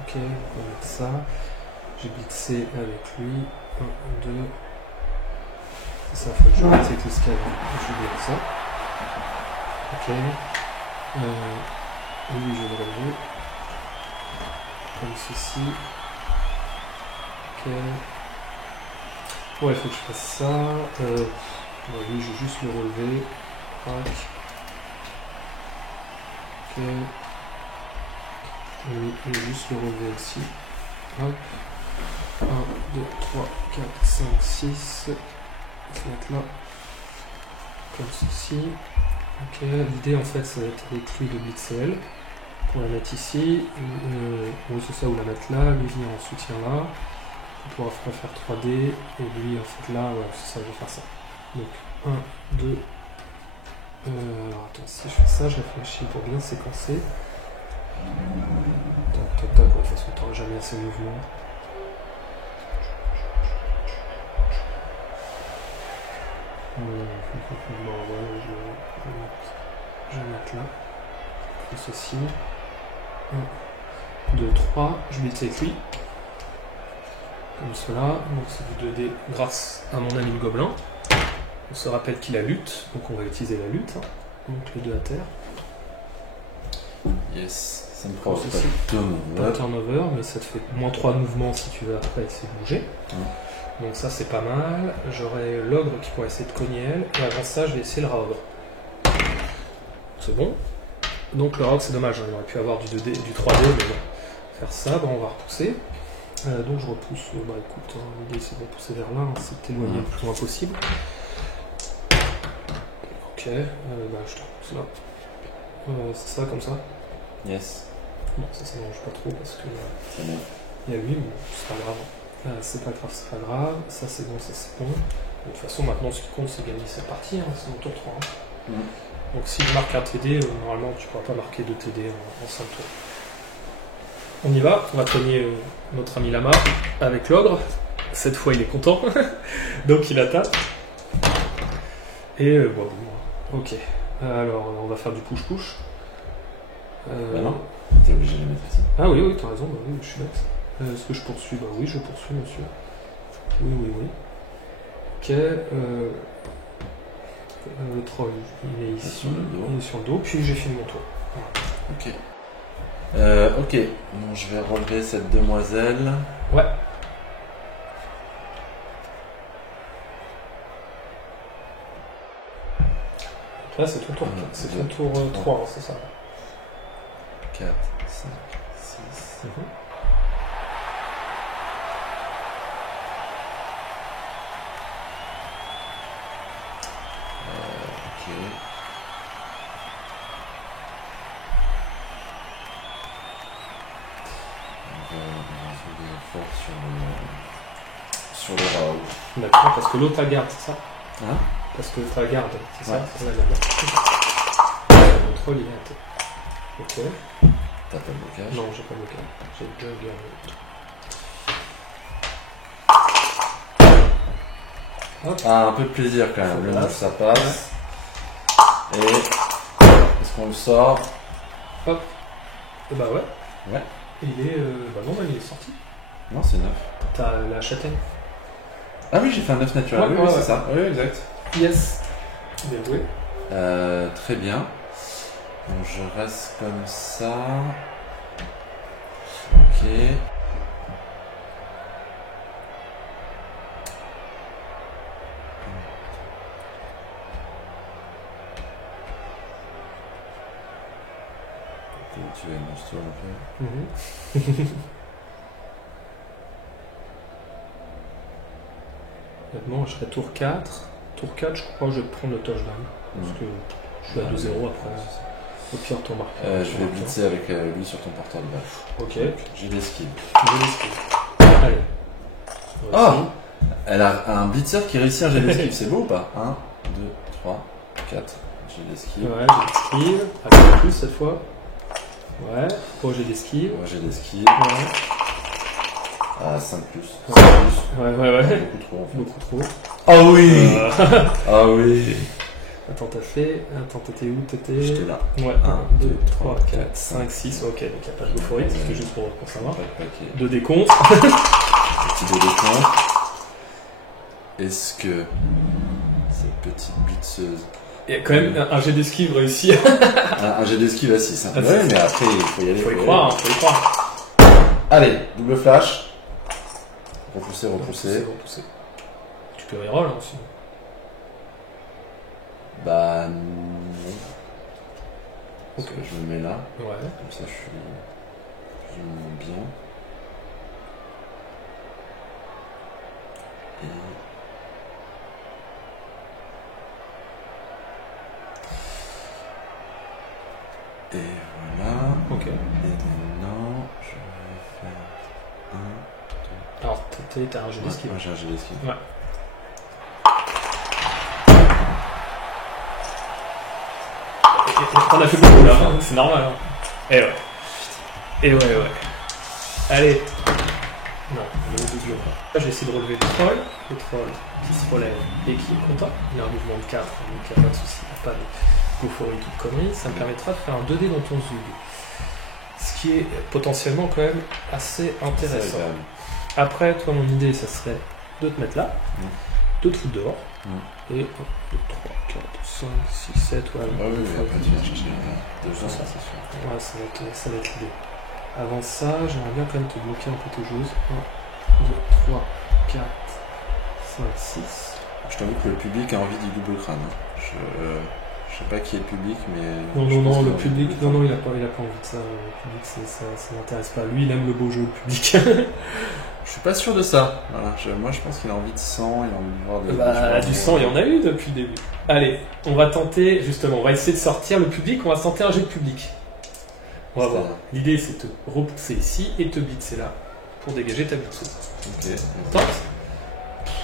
Ok, on va mettre ça. J'ai blitzé avec lui. 1, 2. C'est ça, il faut que je blitze avec le scan. Je vais mettre ça. Ok. Lui, je vais le relever. Comme ceci. Ok. Ouais, il faut que je fasse ça. Lui, je vais juste le relever. Tac. Ok. Lui, je vais juste le relever aussi. Hop. 1, 2, 3, 4, 5, 6. On va se mettre là. Comme ceci. Ok. L'idée, en fait, ça va être avec lui de blitzer elle. Pour la mettre ici. Oui, c'est ça, ou la mettre là. Lui vient en soutien là. On pourra faire 3D, et lui en fait là, ouais, c'est ça, je vais faire ça. Donc 1, 2, alors attends, si je fais ça, je réfléchis pour bien séquencer. Tac, tac, tac, de toute façon, t'auras jamais assez de mouvement. Bon, voilà, je vais mettre là. Je fais ceci. 1, 2, 3, je blitz avec lui. Comme cela, donc c'est du 2D grâce à mon ami le gobelin. On se rappelle qu'il a lutte, donc on va utiliser la lutte. Hein. Donc les deux à terre. Yes, ça me prend ceci. Pas turnover, mais ça te fait moins 3 de mouvement si tu veux après essayer de bouger. Donc ça c'est pas mal. J'aurai l'ogre qui pourrait essayer de cogner elle, et avant ça je vais essayer le raogre. C'est bon. Donc le raogre c'est dommage, hein. Il aurait pu avoir du 2D, du 3D, mais bon. Faire ça, bon, on va repousser. Donc je repousse, bah écoute, hein, l'idée c'est de repousser vers là, hein, c'est de t'éloigner le plus loin possible. Ok, bah je te repousse là. C'est ça, comme ça. Yes. Bon, ça ne mange pas trop parce que C'est bon. il y a lui, mais c'est pas grave. C'est pas grave, c'est pas grave. Ça c'est bon, ça c'est bon. De toute façon, maintenant ce qui compte c'est gagner cette partie, hein, c'est mon tour 3. Hein. Donc si je marque un TD, normalement tu ne pourras pas marquer 2 TD en 5 tours. On y va, on va cogner notre ami Lama avec l'ogre. Cette fois il est content, donc il attaque. Et bon, ok. Alors on va faire du push-push. Bah non, t'es obligé de les mettre ici. Ah oui, oui, t'as raison, bah oui, je suis bête. Est-ce que je poursuis? Bah oui, je poursuis, monsieur. Oui, oui, oui. Ok, le troll, il est ici, il est sur le dos, puis j'ai fini mon tour. Voilà. Ok. Ok, bon, je vais relever cette demoiselle. Ouais. Là, c'est ton tour, c'est ton tour 3, hein, c'est ça. 4, 5, 6. Ok. On va jouer fort sur le Raoult. D'accord, parce que l'autre la garde, c'est ça? Hein? Parce que l'autre la garde, c'est ça? Ouais. Le troll, il est à terre. Ok. T'as pas de blocage? Non, j'ai pas de blocage. J'ai deux gardes. Ah, un peu de plaisir quand même. Le mouche, ça passe. Ouais. Et est-ce qu'on le sort? Hop. Et bah ouais. Ouais. Il est. Bah non, il est sorti. Non, c'est 9. T'as la châtaigne. Ah oui, j'ai fait un 9 naturel. Ouais, oui, ouais, c'est ça. Oui, exact. Yes. Bien joué. Très bien. Donc je reste comme ça. Ok. Tu vas monster un peu. Maintenant, je serai tour 4. Tour 4, je crois que je vais prendre le touchdown. Parce que je suis à 2-0 après. Au pire, ton marque. Je vais blitzer avec lui sur ton porteur de balle. Ok. J'ai des skills. Allez. Oh, elle a un blitzer qui réussit un jet d'esquive, c'est beau ou pas? 1, 2, 3, 4. J'ai d'esquive. Ouais, j'ai d'esquive. Avec plus cette fois. Ouais. Oh, j'ai d'esquive. Ouais, j'ai d'esquive. Ouais. Ah, 5 plus. 5 Ouais. plus. Ouais. Beaucoup trop en fait. Beaucoup trop. Ah oui. Ah oui. Attends, t'étais où? J'étais là. Ouais. 1, 2, 3, 4, 5, 6. Ok, donc il n'y a pas de euphorie, c'était juste pour savoir. 2 décomptes. Petit dé décompte. Est-ce que cette petite blitzeuse. Il y a quand même un jet d'esquive réussi. Un jet d'esquive à 6. Hein. Ouais, mais après, il faut y aller. Faut y croire, faut y croire. Allez, double flash. Repousser. Tu peux reroll hein, sinon. Bah non. Parce que je me mets là. Ouais. Comme ça, je suis bien. Et voilà. Ok. Et maintenant, je vais faire 1, 2. Alors, t'as un jet d'esquive. Moi, j'ai un jet d'esquive. Ouais. On a fait beaucoup là, hein. C'est normal. Hein. Et ouais. Allez. Non, le double. Là, j'ai essayé de relever le troll qui se relève et qui est content. Il a un mouvement de 4, donc il n'y a pas de souci, il n'y a pas d'euphorie, toute connerie. Ça me permettra de faire un 2D dans ton zug. Ce qui est potentiellement quand même assez intéressant. Après, toi, mon idée, ça serait de te mettre là, de te foutre dehors, et 1, 2, 3, 4, 5, 6, 7, ouais. Ah oui, après tu vas chercher 2 gens, ça c'est sûr. Ouais, ça va être l'idée. Avant ça, j'aimerais bien quand même te bloquer un peu tes joueuses. 1, 2, 3, 4, 5, 6. Je t'avoue que le public a envie du double crâne. Je sais pas qui est le public, mais. Non, le public, il a pas envie de ça. Le public, ça n'intéresse pas. Lui, il aime le beau jeu, le public. Je suis pas sûr de ça. Voilà, moi, je pense qu'il a envie de sang, il a envie de voir de. Du sang, il y en a eu depuis le début. Allez, on va tenter, justement, on va essayer de sortir le public, on va tenter un jet de public. On va voir. L'idée, c'est de te repousser ici et te blitzer là pour dégager ta blitzeuse. Ok. Tente.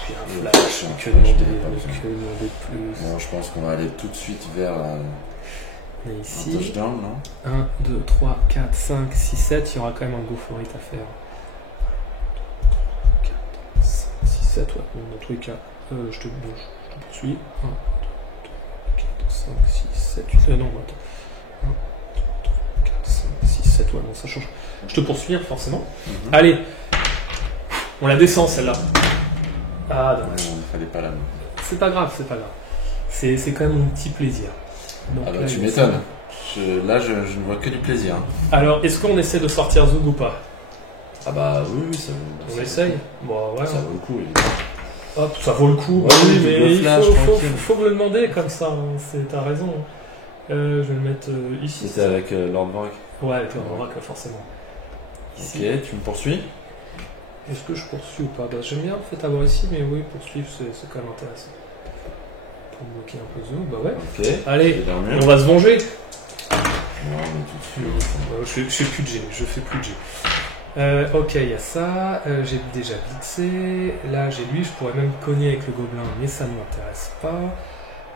puis un Le flash, flash, que un flash, demander, pas besoin. que demander plus. Non, je pense qu'on va aller tout de suite vers Et un ici, touchdown, non? 1, 2, 3, 4, 5, 6, 7, il y aura quand même un go for it à faire. 4, 5, 6, 7, ouais, bon, dans tous les cas, je te poursuis. 1, 2, 3, 4, 5, 6, 7, 8, non, attends. 1, 2, 3, 4, 5, 6, 7, ouais, non, ça change. Je te poursuis, hein, forcément. Allez, on la descend celle-là. Ah, dommage. Il fallait pas la. C'est pas grave, c'est pas grave. C'est quand même mon petit plaisir. Donc, Ah bah là, tu il m'étonnes. Là, je ne vois que du plaisir. Hein. Alors, est-ce qu'on essaie de sortir Zug ou pas? Ah bah oui, ça On ça essaye. Bon, ouais. Ça vaut le coup, évidemment. Hop, ça vaut le coup. Ouais, oui, du mais il flash, tranquille. faut me le demander comme ça. Hein. T'as raison. Je vais le mettre ici. C'était avec Lord Vark. Ouais, avec le Rock, forcément. Ici. Ok, tu me poursuis? Est-ce que je poursuis ou pas? Bah, j'aime bien en fait avoir ici, mais oui, poursuivre, c'est quand même intéressant. Pour bloquer un peu Zug, bah ouais. Ok. Allez, J'ai dormi. on va se venger. Non, mais tout de suite. Je fais plus de G, je fais plus de G. Ok, il y a ça. J'ai déjà blitzé. Là, j'ai lui, je pourrais même cogner avec le gobelin, mais ça ne m'intéresse pas.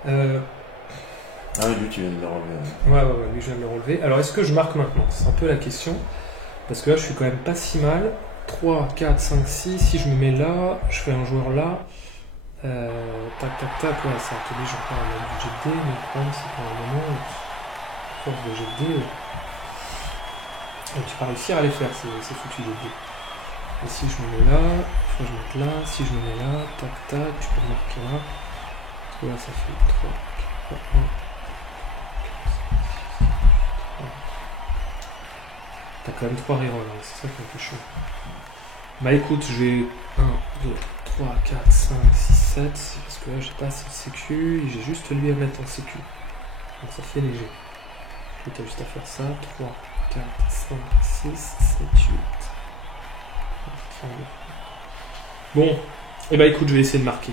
Ah oui, lui, tu viens de le relever. Ouais, lui, je viens de le relever. Alors, est-ce que je marque maintenant? C'est un peu la question. Parce que là, je suis quand même pas si mal. 3, 4, 5, 6. Si je me mets là, je fais un joueur là. Tac, tac, tac. Ouais, ça oblige encore à mettre du jet de dés, mais le problème, c'est qu'à un moment, force de jet de dés, tu vas réussir à les faire, ces foutus jet de dés. Et si je me mets là, il faut que je mette là. Si je me mets là, tac, tac, tu peux marquer là. Parce que là, ça fait 3, 4, 1. T'as quand même 3 rerolls, hein, c'est ça qui est un peu chaud. Bah écoute, je vais 1, 2, 3, 4, 5, 6, 7, parce que là j'ai pas assez de sécu, et j'ai juste lui à mettre en sécu. Donc ça fait léger. Donc t'as juste à faire ça, 3, 4, 5, 6, 7, 8. 32. Bon, et bah écoute, je vais essayer de marquer.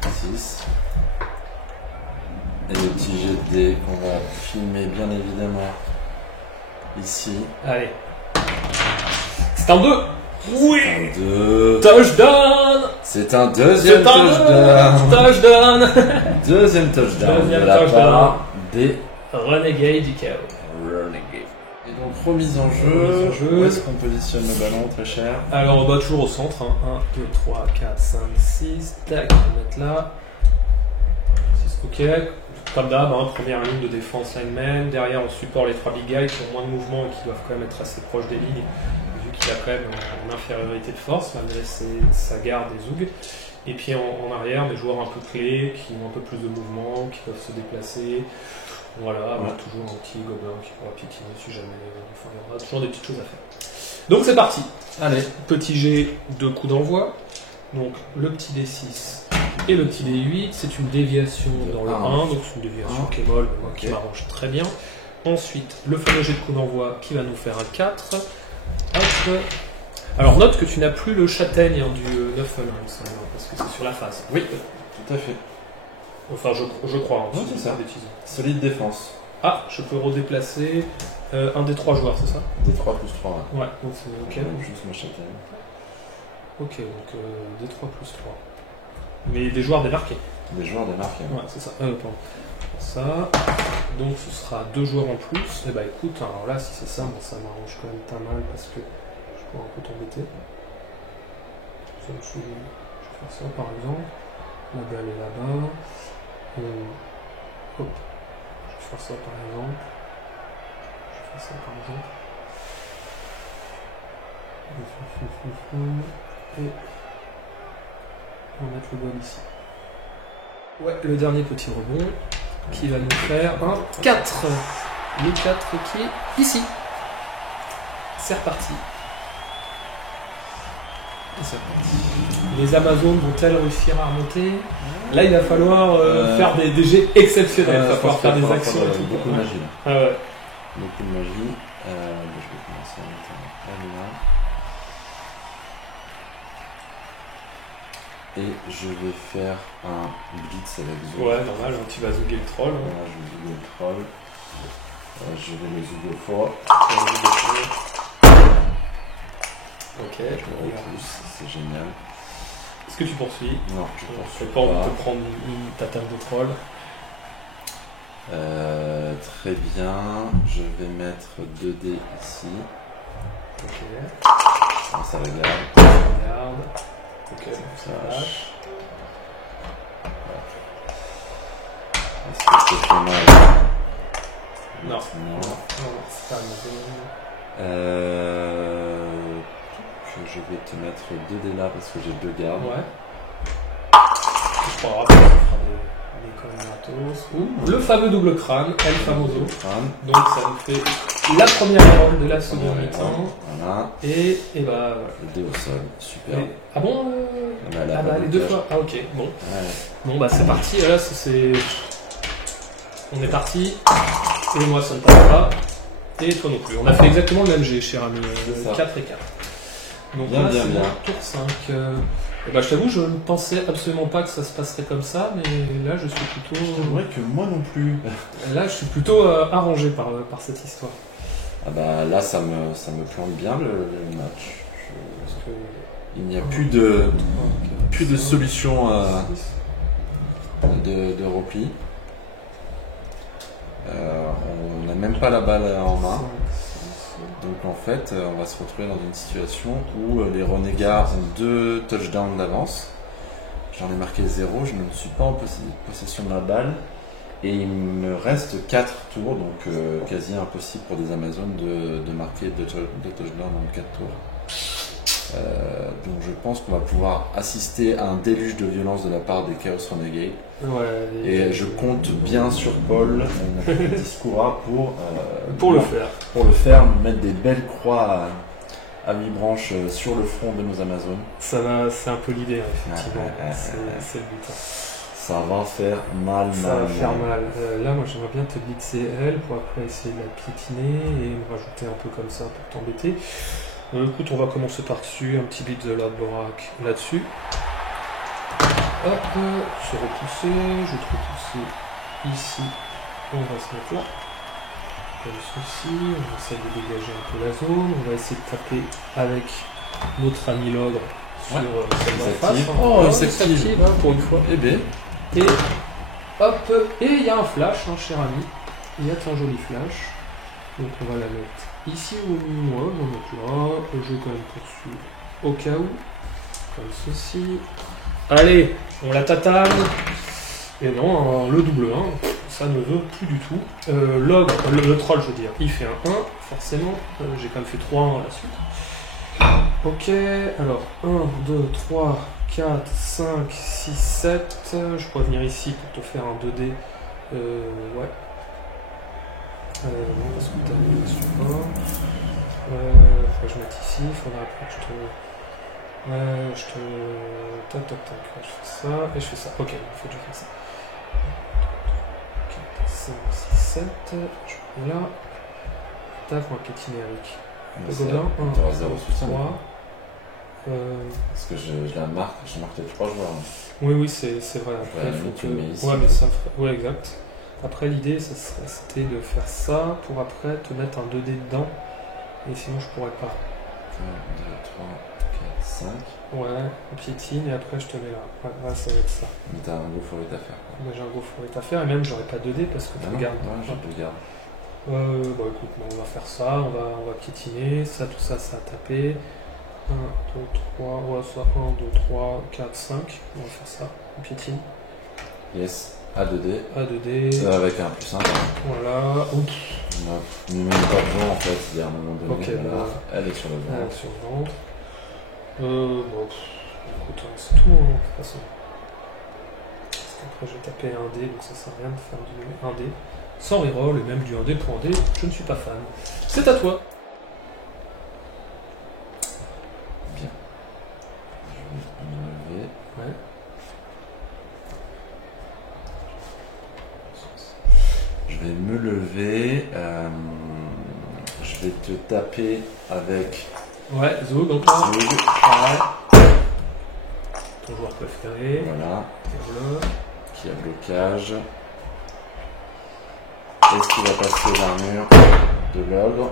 6. Et le petit jet de dés qu'on va filmer bien évidemment ici. Allez. C'est un 2. Oui. Un 2. Touchdown. C'est un deuxième touchdown. Touchdown. Deuxième touchdown Deuxième de la touchdown. part des Renegade IKO. Renegade. Et donc remise en Remise jeu. en jeu. Où est-ce qu'on positionne le ballon, très cher? Alors on bat toujours au centre. Hein. 1, 2, 3, 4, 5, 6. Tac, on va mettre là. 6, ok. Comme d'hab, hein, première ligne de défense lineman. Derrière, on supporte les 3 big guys qui ont moins de mouvement et qui doivent quand même être assez proches des lignes, vu qu'il a quand même une infériorité de force, malgré sa garde et Zug. Et puis en arrière, des joueurs un peu clés, qui ont un peu plus de mouvement, qui peuvent se déplacer. Voilà, avec toujours un petit gobelin qui pourra piétiner si jamais. Enfin, il y aura toujours des petites choses à faire. Donc c'est parti. Allez, petit G de coup d'envoi. Donc le petit D6 et le petit D8, c'est une déviation dans le 1, donc c'est une déviation qui est molle, mais moi, qui m'arrange très bien. Ensuite, le fameux jet de coup d'envoi qui va nous faire un 4. Hop. Alors note que tu n'as plus le châtaigne hein, du 9 parce que c'est sur la face. Oui, tout à fait. Enfin, je crois, hein, Non, si c'est ça. bêtise. Solide défense. Ah, je peux redéplacer un des 3 joueurs, c'est ça? Des 3 plus 3. Ouais, donc c'est ok. Juste ma châtaigne. Ok, donc des 3 plus 3. Mais des joueurs démarqués. Des joueurs démarqués. Ouais, c'est ça. Pardon. Ça. Donc ce sera 2 joueurs en plus. Et bah écoute, alors là, si c'est ça, bon, ça m'arrange quand même pas mal parce que je pourrais un peu t'embêter. Je vais faire ça par exemple. La balle est là-bas. Hop. Je vais faire ça par exemple. Et on va mettre le ball ici. Ouais, le dernier petit rebond qui va nous faire un 4. Le 4 qui est ici. C'est reparti. Et c'est reparti. Les Amazones vont-elles réussir à remonter? Là, il va falloir faire des jets exceptionnels. Il va falloir faire des actions. Beaucoup de magie. Ah ouais. Beaucoup de magie. Je vais commencer à mettre là. Et je vais faire un blitz avec Zug. Ouais, normal, tu vas zouguer le troll. Hein. Voilà, je vais zouguer le troll. Je vais le zouguer fort. Ok. Je le repousse, c'est génial. Est-ce que tu poursuis? Non, je Tu poursuis pas envie pas. de prendre ta table de troll? Très bien, je vais mettre 2 dés ici. Ok. Bon, ça regarde. Regarde. Ok. Flash. Est-ce que c'est fait mal? Non. Non. C'est pas Amazon. Je vais te mettre 2 dés là parce que j'ai 2 gardes. Ouais. C'est pas grave, ça fera des combinatos. Ouh, le fameux double crâne, El Famoso. Crâne. Donc ça nous fait la première roll de la seconde Ouais, mi-temps. Voilà. Et bah. Le dé au sol, super. Ah bon Elle a Ah pas bah de les deux blocage. fois. Ah ok, bon. Ouais. Bon bah c'est parti, là c'est. On est parti. Et moi ça ne passe pas. Et toi non plus. On a fait exactement le même jet, cher ami. C'est ça. 4 et 4. Donc Bien, là bien, c'est bien. tour 5. Et bah je t'avoue, je ne pensais absolument pas que ça se passerait comme ça, mais là je suis plutôt. C'est vrai que moi non plus. Là je suis plutôt arrangé par cette histoire. Ah bah là ça me plante bien le match. Parce que. Il n'y a plus de solution de repli. On n'a même pas la balle en main. Donc en fait, on va se retrouver dans une situation où les renégats ont 2 touchdowns d'avance. J'en ai marqué 0, je ne suis pas en possession de la balle. Et il me reste 4 tours, donc quasi impossible pour des Amazones de marquer 2 touchdowns en 4 tours. Donc je pense qu'on va pouvoir assister à un déluge de violence de la part des Chaos Renegades. Ouais, Et je compte bien sur Paul, notre Discoura, pour le faire. Pour le faire, mettre des belles croix à 8 branches sur le front de nos Amazones. C'est un peu l'idée, effectivement. C'est le but. Ça va faire mal. Ça va faire mal. Là, moi, j'aimerais bien te blitzer elle pour après essayer de la piétiner et me rajouter un peu comme ça pour t'embêter. Écoute, on va commencer par-dessus. Un petit beat de la Borak là-dessus. Hop, je vais repousser. Je vais te repousser ici. On va se mettre là. Comme ceci. On va essayer de dégager un peu la zone. On va essayer de taper avec notre ami l'ogre sur celle d'en face. Oh, il s'active pour une fois. Eh bien. Et hop, et il y a un flash, hein, cher ami. Il y a un joli flash. Donc on va la mettre ici ou au minimum. On va mettre là. Je vais quand même poursuivre au cas où. Comme ceci. Allez, on la tatane. Et non, le double 1, ça ne veut plus du tout. L'ogre, le troll, je veux dire, il fait un 1, forcément. J'ai quand même fait 3-1 à la suite. Ok, alors 1, 2, 3, 4, 5, 6, 7. Je pourrais venir ici pour te faire un 2D. Ouais. Non, parce que t'as mis le support. Faut que je mette ici. Il faudra après que je te. Tac, tac, tac. Je fais ça et je fais ça. Ok, il faut que je fasse ça. 4, 5, 6, 7. Je mets là. Tac, on va piétiner avec. C'est 1, 0 soutien. 3. Parce que je la marque, je marque les 3 joueurs. Oui, c'est vrai. Après, il faut que. Ouais, mais ça ferait. Ouais, exact. Après, l'idée, c'était de faire ça pour après te mettre un 2D dedans. Et sinon, je pourrais pas. 1, 2, 3, 4, 5. Ouais, on piétine et après, je te mets là. Ouais, ça va être ça. Mais t'as un gros forêt à faire. Moi, j'ai un gros forêt à faire et même, j'aurais pas 2D parce que tu regardes. Ouais, j'ai 2 gardes. Bon, écoute, on va faire ça. On va piétiner. Ça, tout ça, ça a tapé. 1, 2, 3. Ouais, ça. 1, 2, 3, 4, 5. On va faire ça. On piétine. Yes. A2D. A2D. Avec un plus 1. Voilà. Oups. Ne met pas de vent en fait, il y a un moment donné. Ok, voilà. Elle est sur le ventre. Sur le ventre. Bon, écoute, c'est tout, hein, de toute façon. Parce qu'après, j'ai tapé un dé, donc ça sert à rien de faire du 1D. Sans reroll, et même du 1D pour 1D, je ne suis pas fan. C'est à toi. Bien. Je vais me lever. Ouais. Je vais me lever. Je vais te taper avec. Ouais, Zog encore. Zog. Ouais. Ton joueur préféré. Voilà. Développe. Qui a blocage. Est-ce qu'il va passer l'armure de l'ogre?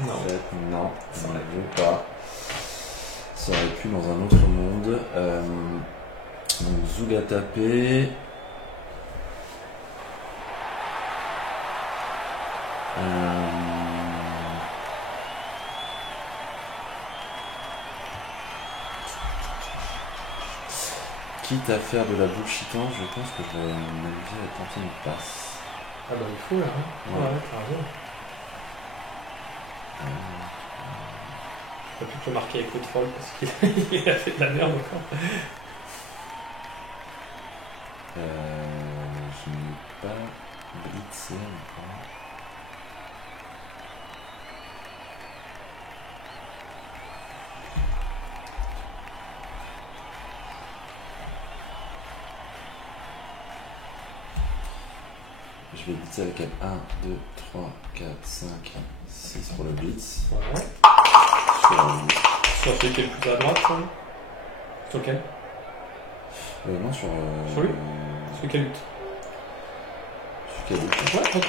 Non. En fait, non, ça ne veut pas. ça aurait pu dans un autre monde. Donc Zoug a tapé. Quitte à faire de la bullshitance, je pense que je vais m'amuser à tenter une passe. Ah bah il faut là, hein. Ouais, t'as raison. T'as pu te le marquer avec le troll parce qu'il a fait de la merde encore. Je n'ai pas blitzé encore. Je vais blitzer avec elle 1, 2, 3, 4, 5, 6 pour le blitz. Ouais. Sur celui qui est le plus à droite, quoi. Sur lequel Non, sur lui. Celui qui a lutte. Celui qui a lutte. Ouais, ok.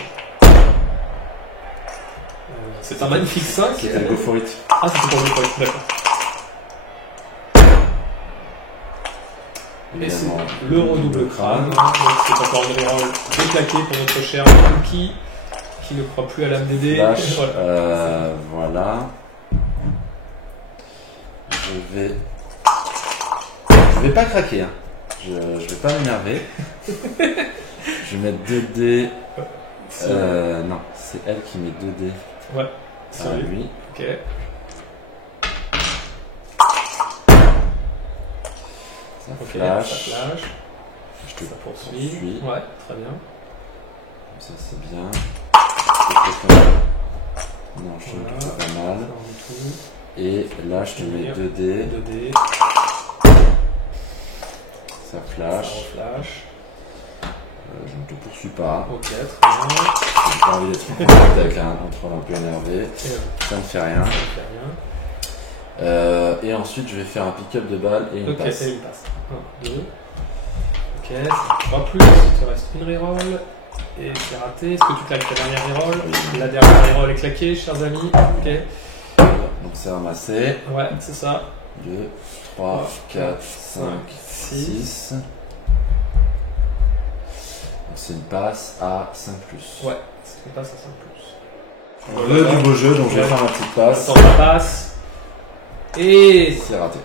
C'est un magnifique 5. C'était le go for it. Ah, c'était pour le go for it, d'accord. Et c'est le redouble crâne. Donc c'est encore une reroll déclaqué pour notre cher Monkey qui ne croit plus à l'âme des dés. Flash, voilà. voilà. Je vais pas craquer, hein. Je vais pas m'énerver. Je vais mettre 2 dés. Non, c'est elle qui met 2 dés. Ouais, à lui. Ok. Ça flash. Ça flash. Je te ça poursuit. Ouais, très bien. Ça c'est bien. Non, je trouve que c'est pas mal. Et là, je te mets 2 dés. 2 dés. Ça flash. Ça reflash. Je ne te poursuis pas. Ok, très bien. J'ai pas envie d'être en contact avec un troll un peu énervé. Ça ne fait rien. Ça ne fait rien. Et ensuite, je vais faire un pick-up de balle et une passe. Ok, et une passe. 1, 2. Ok, ça ne va plus. Il te reste une reroll. Et c'est raté. Est-ce que tu claques ta dernière reroll? La dernière reroll est claquée, chers amis. Ok. Donc c'est ramassé. Ouais, c'est ça. 2, 3, 4, 5, 6. Donc c'est une passe à 5+. Ouais, c'est une passe à 5+. Le du beau jeu, donc je vais faire ma petite passe. Attends, ça passe. Et c'est raté.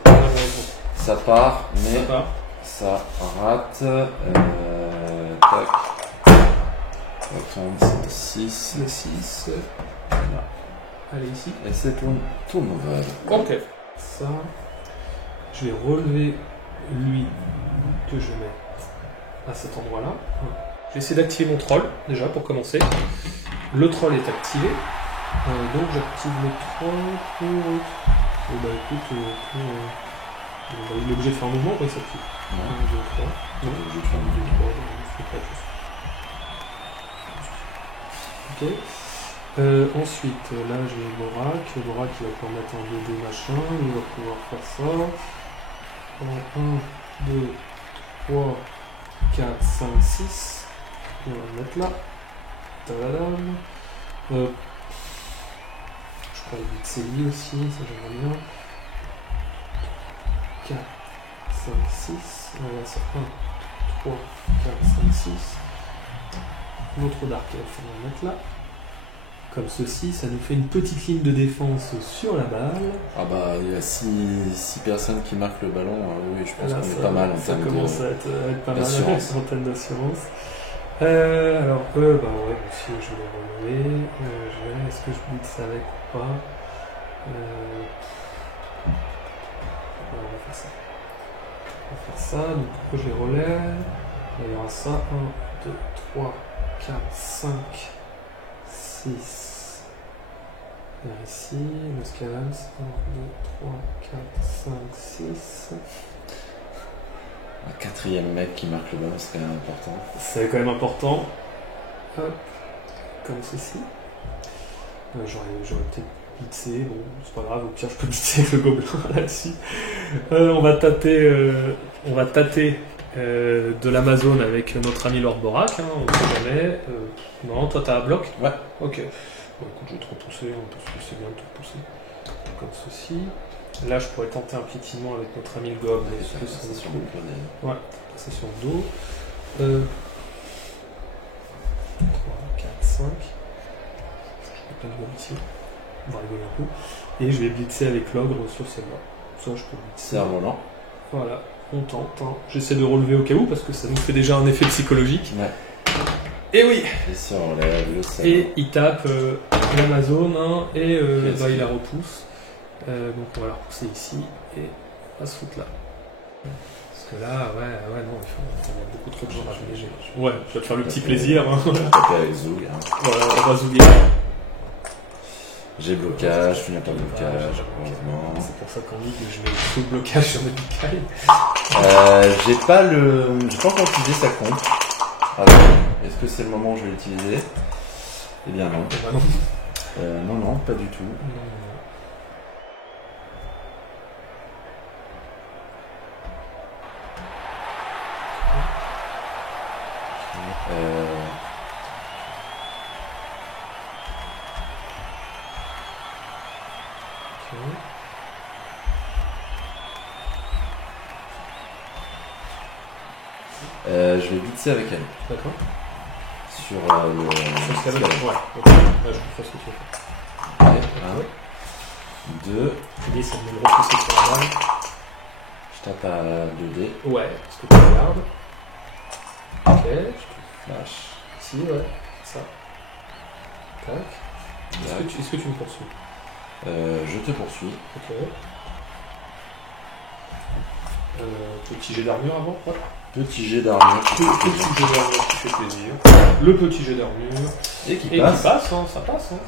Ça part, mais ça rate. Tac. Ça tombe, c'est le 6. Le 6. Voilà. Allez, ici. Et c'est tout mauvais. Ok. Ça. Je vais relever lui que je mets à cet endroit-là. Je vais essayer d'activer mon troll, déjà, pour commencer. Le troll est activé. Donc j'active le troll pour... bah écoute, il est obligé de faire un mouvement, après il s'active. 1, 2, 3. Non, il est obligé de faire un mouvement. Ok. Ensuite, là j'ai Borak. Borak il va pouvoir mettre un 2D machin. Il va pouvoir faire ça. 1, 2, 3, 4, 5, 6. On va le mettre là. Tadadam. Je crois qu'il c'est lui aussi, ça j'aimerais bien. 4, 5, 6. Voilà, c'est 1, 3, 4, 5, 6. Notre Dark Elf, on va le mettre là. Comme ceci, ça nous fait une petite ligne de défense sur la balle. Ah bah il y a 6 personnes qui marquent le ballon, oui je pense là, qu'on est pas mal en termes de... Ça commence à être pas mal en termes d'assurance. Alors bah ouais, aussi je vais les relever. Est-ce que je blitz avec ou pas? On va faire ça. On va faire ça, donc pourquoi je les relève? Il y aura ça, 1, 2, 3, 4, 5, 6. Là, ici, le scalams, 1, 2, 3, 4, 5, 6. Un quatrième mec qui marque le ballon, c'est quand même important. C'est quand même important. Hop, comme ceci. J'aurais peut-être blitzé, bon, c'est pas grave, au pire je peux blitzer avec le gobelin là-dessus. On va tâter de l'Amazon avec notre ami Lord Borak, hein, on sait jamais. Non, toi t'as un bloc? Ouais. Ok. Bon, écoute, je vais te repousser, hein, parce que c'est bien de te repousser. Comme ceci. Là, je pourrais tenter un piétinement avec notre ami le gobe. Mais C'est est-ce que sur ça le vaut cloné. le coup? Ouais, c'est sur le dos. 3, 4, 5. Je n'ai pas de gobe ici. On va rigoler un peu. Et je vais blitzer avec l'ogre sur celle-là. Ça, je peux blitzer. Cerf-volant. Voilà, on tente. Hein. J'essaie de relever au cas où parce que ça nous fait déjà un effet psychologique. Ouais. Et oui. Et si on lève le cerf. Et il tape l'Amazon hein, et Yes. bah, il la repousse. Donc on va la repousser ici et on va se foutre là. Parce que là, ouais, non, il y a beaucoup trop de gens à privilégier. Ouais, tu vas te faire le petit plaisir. Hein. Taper avec Zoug. Hein. Voilà, on va zouguer. J'ai blocage, je finis par blocage, heureusement. C'est pour ça qu'on dit que je mets tout le blocage sur mes picailles. J'ai pas encore utilisé sa comp. Ah bon, est-ce que c'est le moment où je vais l'utiliser? Eh bien non. Bah non. Non, pas du tout. Non. Je vais blitzer avec elle. D'accord. Sur le. Sur ce cas-là, ouais. Ok. Là, je fais ce que tu veux. Ouais, 1, 2. L'idée, c'est de me le repousser sur la balle. Je tape à 2D. Ouais, parce que tu regardes. Ok, je Flash. ici, ouais, ça. Tac. Est-ce que tu me poursuis? Je te poursuis. Ok. Petit jet d'armure avant? Ouais. Petit jet d'armure. Petit jet d'armure qui fait plaisir. Le petit jet d'armure. Et qui Et passe. qui passe, hein, ça passe. Hein.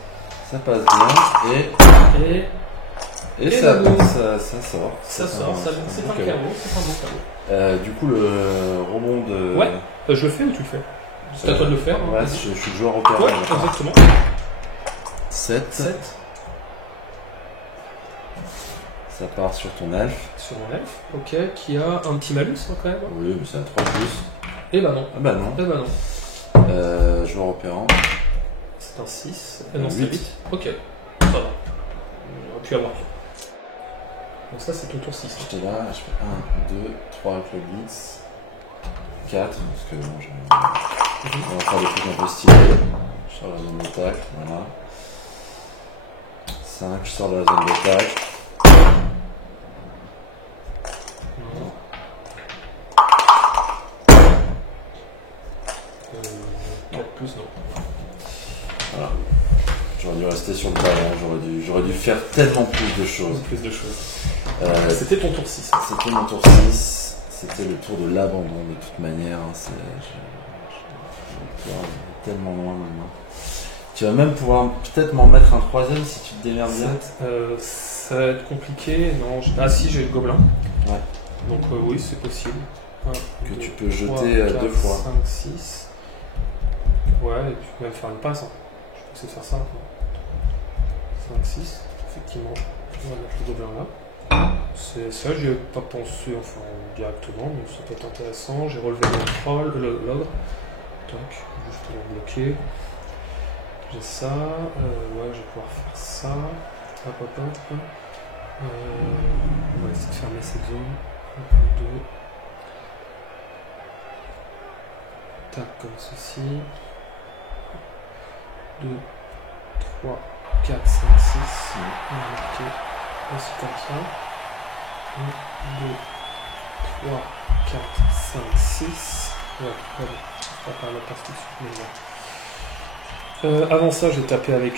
Ça passe bien. Et ça sort. Ça sort, c'est un ok. carreau, c'est un bon carreau. Du coup, le rebond de. Ouais. Je le fais ou tu le fais? C'est à toi de le faire. Ouais, Hein. je suis le joueur opérant. Ouais, exactement. 7. 7 Ça part sur ton elfe. sur mon elfe. Ok, qui a un petit malus hein, quand même. Oui, mais c'est un 3 plus. Et bah non. Ah bah non. Et bah non. Joueur opérant. C'est un 6. Un Non, c'est 8. 8. Ok, ça va. On aurait pu avoir pire. Donc ça, c'est ton tour 6. J'étais là, je fais 1, 2, 3 avec le blitz. 4, parce que bon, on va faire des trucs un peu stylés. Je sors de la zone d'attaque, voilà. 5, je sors de la zone d'attaque. 4 plus, non. Voilà. J'aurais dû rester sur le ballon, j'aurais dû faire tellement plus de choses. Plus de choses. C'était C'était ton tour 6. C'était mon tour 6, c'était le tour de l'abandon de toute manière. Hein, je vais tellement loin maintenant. Tu vas même pouvoir peut-être m'en mettre un troisième si tu te démerdes bien. Ça va être compliqué. Non, ah si, j'ai le gobelin. Ouais. Donc oui, c'est possible. Que tu peux jeter 2 fois. 5, 6. Ouais, et puis même faire une passe. Hein. Je peux essayer de faire ça. 5, 6, effectivement. On va mettre le gobelin là. C'est ça, j'y ai pas pensé enfin, directement, mais ça peut être intéressant. J'ai relevé le troll, l'ogre. Donc, juste pour le bloquer. J'ai ça. Ouais, je vais pouvoir faire ça. Hop, hop, hop. On va essayer de fermer cette zone. 1, 2. Tac, comme ceci. 2, 3, 4, 5, 6. On va marquer aussi comme ça. 1, 2, 3, 4, 5, 6. Ouais, allez, ça va pas la partie maintenant. Avant ça, j'ai tapé avec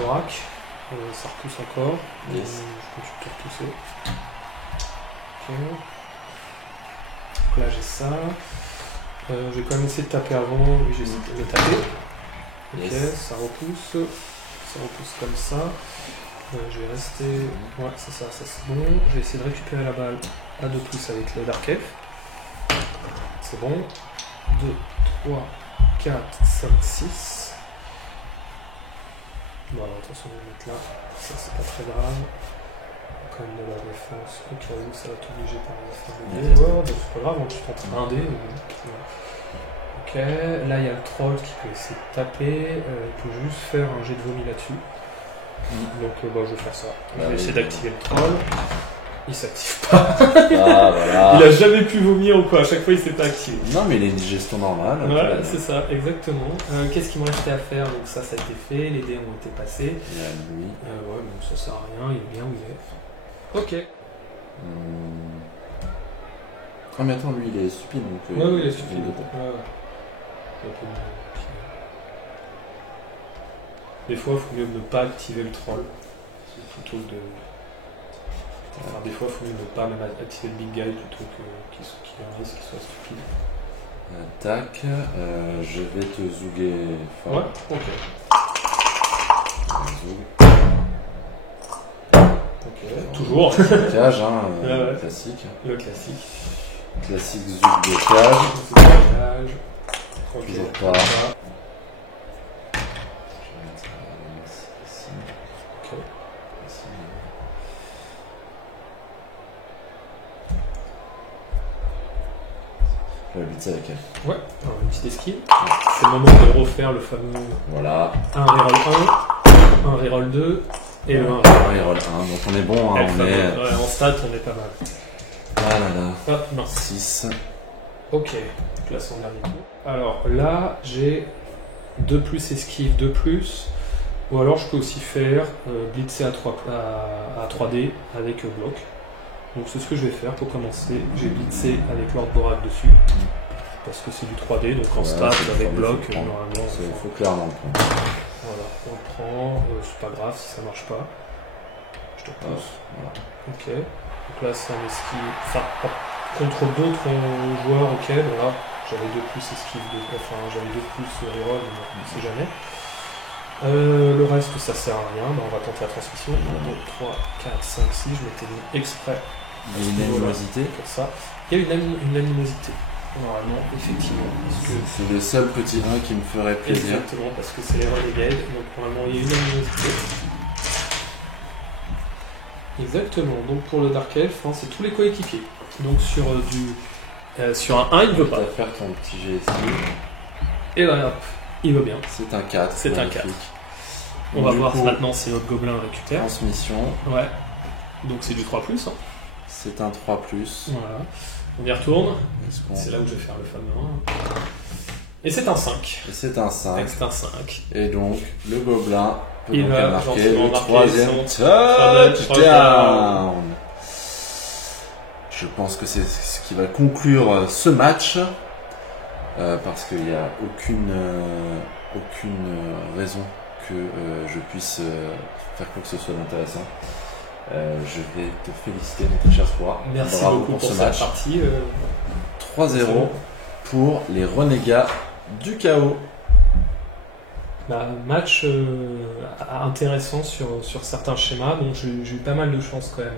l'oracle. Ça repousse encore. Yes. Je peux te repousser. Ok. Donc là, j'ai ça. J'ai quand même essayé de taper avant. Oui, j'ai essayé de taper. Ok, Yes. ça repousse. Ça repousse comme ça. Je vais rester. Ouais, c'est ça, ça c'est bon. Je vais essayer de récupérer la balle à 2 pouces avec le Dark Elf. C'est bon. 2, 3, 4, 5, 6. Bon, alors attention, on va mettre là. Ça, c'est pas très grave. Quand même de la défense. Au cas où, ça va t'obliger par la fin de dé. Ouais, bah, c'est pas grave, hein, tu tentes un dé. Ok, là il y a le troll qui peut essayer de taper. Il peut juste faire un jet de vomi là-dessus. Donc je vais faire ça. Bah Je vais oui. essayer d'activer le troll. Il s'active pas. Ah, voilà. Il a jamais pu vomir ou quoi, à chaque fois il s'est pas activé. Non, mais il a une digestion normale. Voilà, c'est ça, exactement. Qu'est-ce qu'il me restait à faire? Donc ça a été fait, les dés ont été passés. Il y a lui. Ouais, donc ça sert à rien, il est bien où il est. Ok. Ah, mais attends, lui, il est stupide. Donc, Ouais, oui, il est stupide. il est de- Des fois, il faut mieux ne pas activer le troll. Plutôt que de. Enfin, des fois, il faut mieux ne pas même activer le big guy plutôt qu'il y ait un risque qu'il soit stupide. Tac, je vais te zouguer fort. Ouais, ok. Zoug. Ok, toujours. Cage, hein, Ouais. classique. Le classique. Classique zoug de cage. C'est le cage. Ok. Toujours pas. Voilà. Je vais mettre ici. Ok. Ici. Je vais habiter avec elle. Ouais, alors une petite esquive. C'est le moment de refaire le fameux Voilà. un reroll 1, un reroll 2 et le 1 reroll. Reroll 1, donc on est bon, hein, on est. Ouais, en stats, on est pas mal. Ah là là. Hop, non. 6. Ok, place en dernier tour. Alors là, j'ai 2 plus esquive, 2 plus. Ou alors je peux aussi faire blitzer à 3D avec bloc. Donc c'est ce que je vais faire pour commencer. J'ai blitzé avec Lord Borak dessus. Parce que c'est du 3D, donc en Ouais, stats c'est avec du 3D, bloc, faut prendre. normalement. Il faut clairement le prendre. Voilà, on le prend, c'est pas grave si ça marche pas. Je te pousse. Voilà. Ok. Donc là c'est un esquive. Enfin, contre d'autres joueurs, ok, bon là j'avais 2 plus esquive, j'avais 2 plus reroll, mais bon, on ne sait jamais. Le reste ça sert à rien, on va tenter la transmission. 1, 2, 3, 4, 5, 6, je m'étais mis exprès Il y a une animosité. pour ça. Il y a une animosité, normalement, effectivement. Parce que C'est le seul petit 1 qui me ferait plaisir. exactement, parce que c'est les Renegades, donc normalement il y a une animosité. Exactement, donc pour le Dark Elf, c'est tous les coéquipiers. Donc sur un 1, il veut Tu pas. vas faire ton petit GSI. Et là, hop, il veut bien. C'est un 4. C'est un magnifique. 4. On va voir maintenant si notre gobelin récupère. Transmission. Ouais. Donc c'est du 3+. Hein. C'est un 3+. Voilà. On y retourne. Est-ce qu'on- C'est là où je vais faire le fameux 1. Et c'est un 5. Et c'est un 5. C'est un 5. Et donc, le gobelin peut Il donc va marquer gentiment le marquer troisième son touchdown. Je pense que c'est ce qui va conclure ce match. Parce qu'il n'y a aucune raison que je puisse faire quoi que ce soit d'intéressant. Je vais te féliciter, mon très cher Spora. Merci Bravo beaucoup pour ce cette match. partie. 3-0 pour les renégats du chaos. Match intéressant sur certains schémas. Bon, j'ai eu pas mal de chance quand même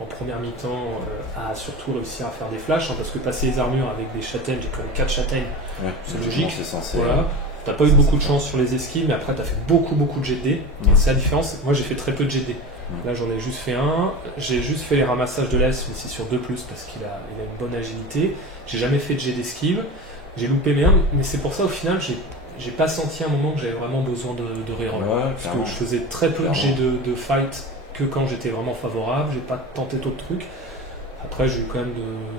en première mi-temps à surtout réussir à faire des flashs, parce que passer les armures avec des châtaignes, j'ai quand même 4 châtaignes, Ouais, c'est logique. C'est censé. Voilà. T'as pas eu beaucoup de chance sur les esquives, mais après t'as fait beaucoup de jet de dés. Ouais. Et c'est la différence. Moi j'ai fait très peu de jet de dés. Ouais. Là j'en ai juste fait un. J'ai juste fait les ramassages de l'Est, mais c'est sur 2+, parce qu'il a une bonne agilité. J'ai jamais fait de jet d'esquive. J'ai loupé mes 1, mais c'est pour ça au final j'ai pas senti à un moment que j'avais vraiment besoin de reroll. Ouais, Parce clairement. que je faisais très peu de jets de fight que quand j'étais vraiment favorable. J'ai pas tenté d'autres trucs. Après, j'ai eu quand même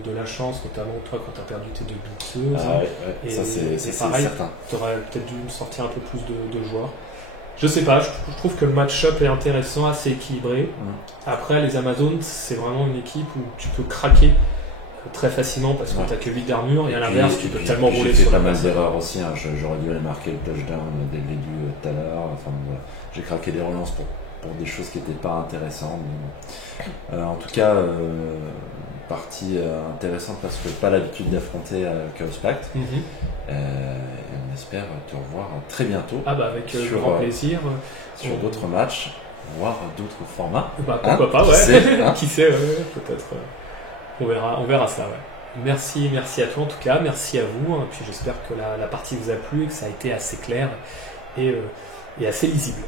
de la chance, notamment toi quand t'as perdu tes 2 blitzeuses. Ah ouais, Et ça c'est pareil, certain. t'aurais peut-être dû me sortir un peu plus de joueurs. Je sais pas, je trouve que le match-up est intéressant, assez équilibré. Après, les Amazones, c'est vraiment une équipe où tu peux craquer très facilement parce que t'as que 8 d'armure et à l'inverse, tu peux tellement rouler J'ai fait sur pas la mal base. d'erreurs aussi. Hein. J'aurais dû aller marquer le touchdown dès le début tout à l'heure. Enfin, voilà. J'ai craqué des relances pour des choses qui n'étaient pas intéressantes. Mais bon. En tout cas, partie intéressante parce que pas l'habitude d'affronter Chaos Pact. Mhm. Et on espère te revoir très bientôt Ah bah avec Sur, grand plaisir. sur d'autres matchs, voire d'autres formats. Bah pourquoi pas, Qui ouais. sait, hein. Qui sait, ouais, peut-être. On verra ça, ouais. Merci à toi en tout cas, merci à vous. Puis j'espère que la partie vous a plu et que ça a été assez clair et assez lisible.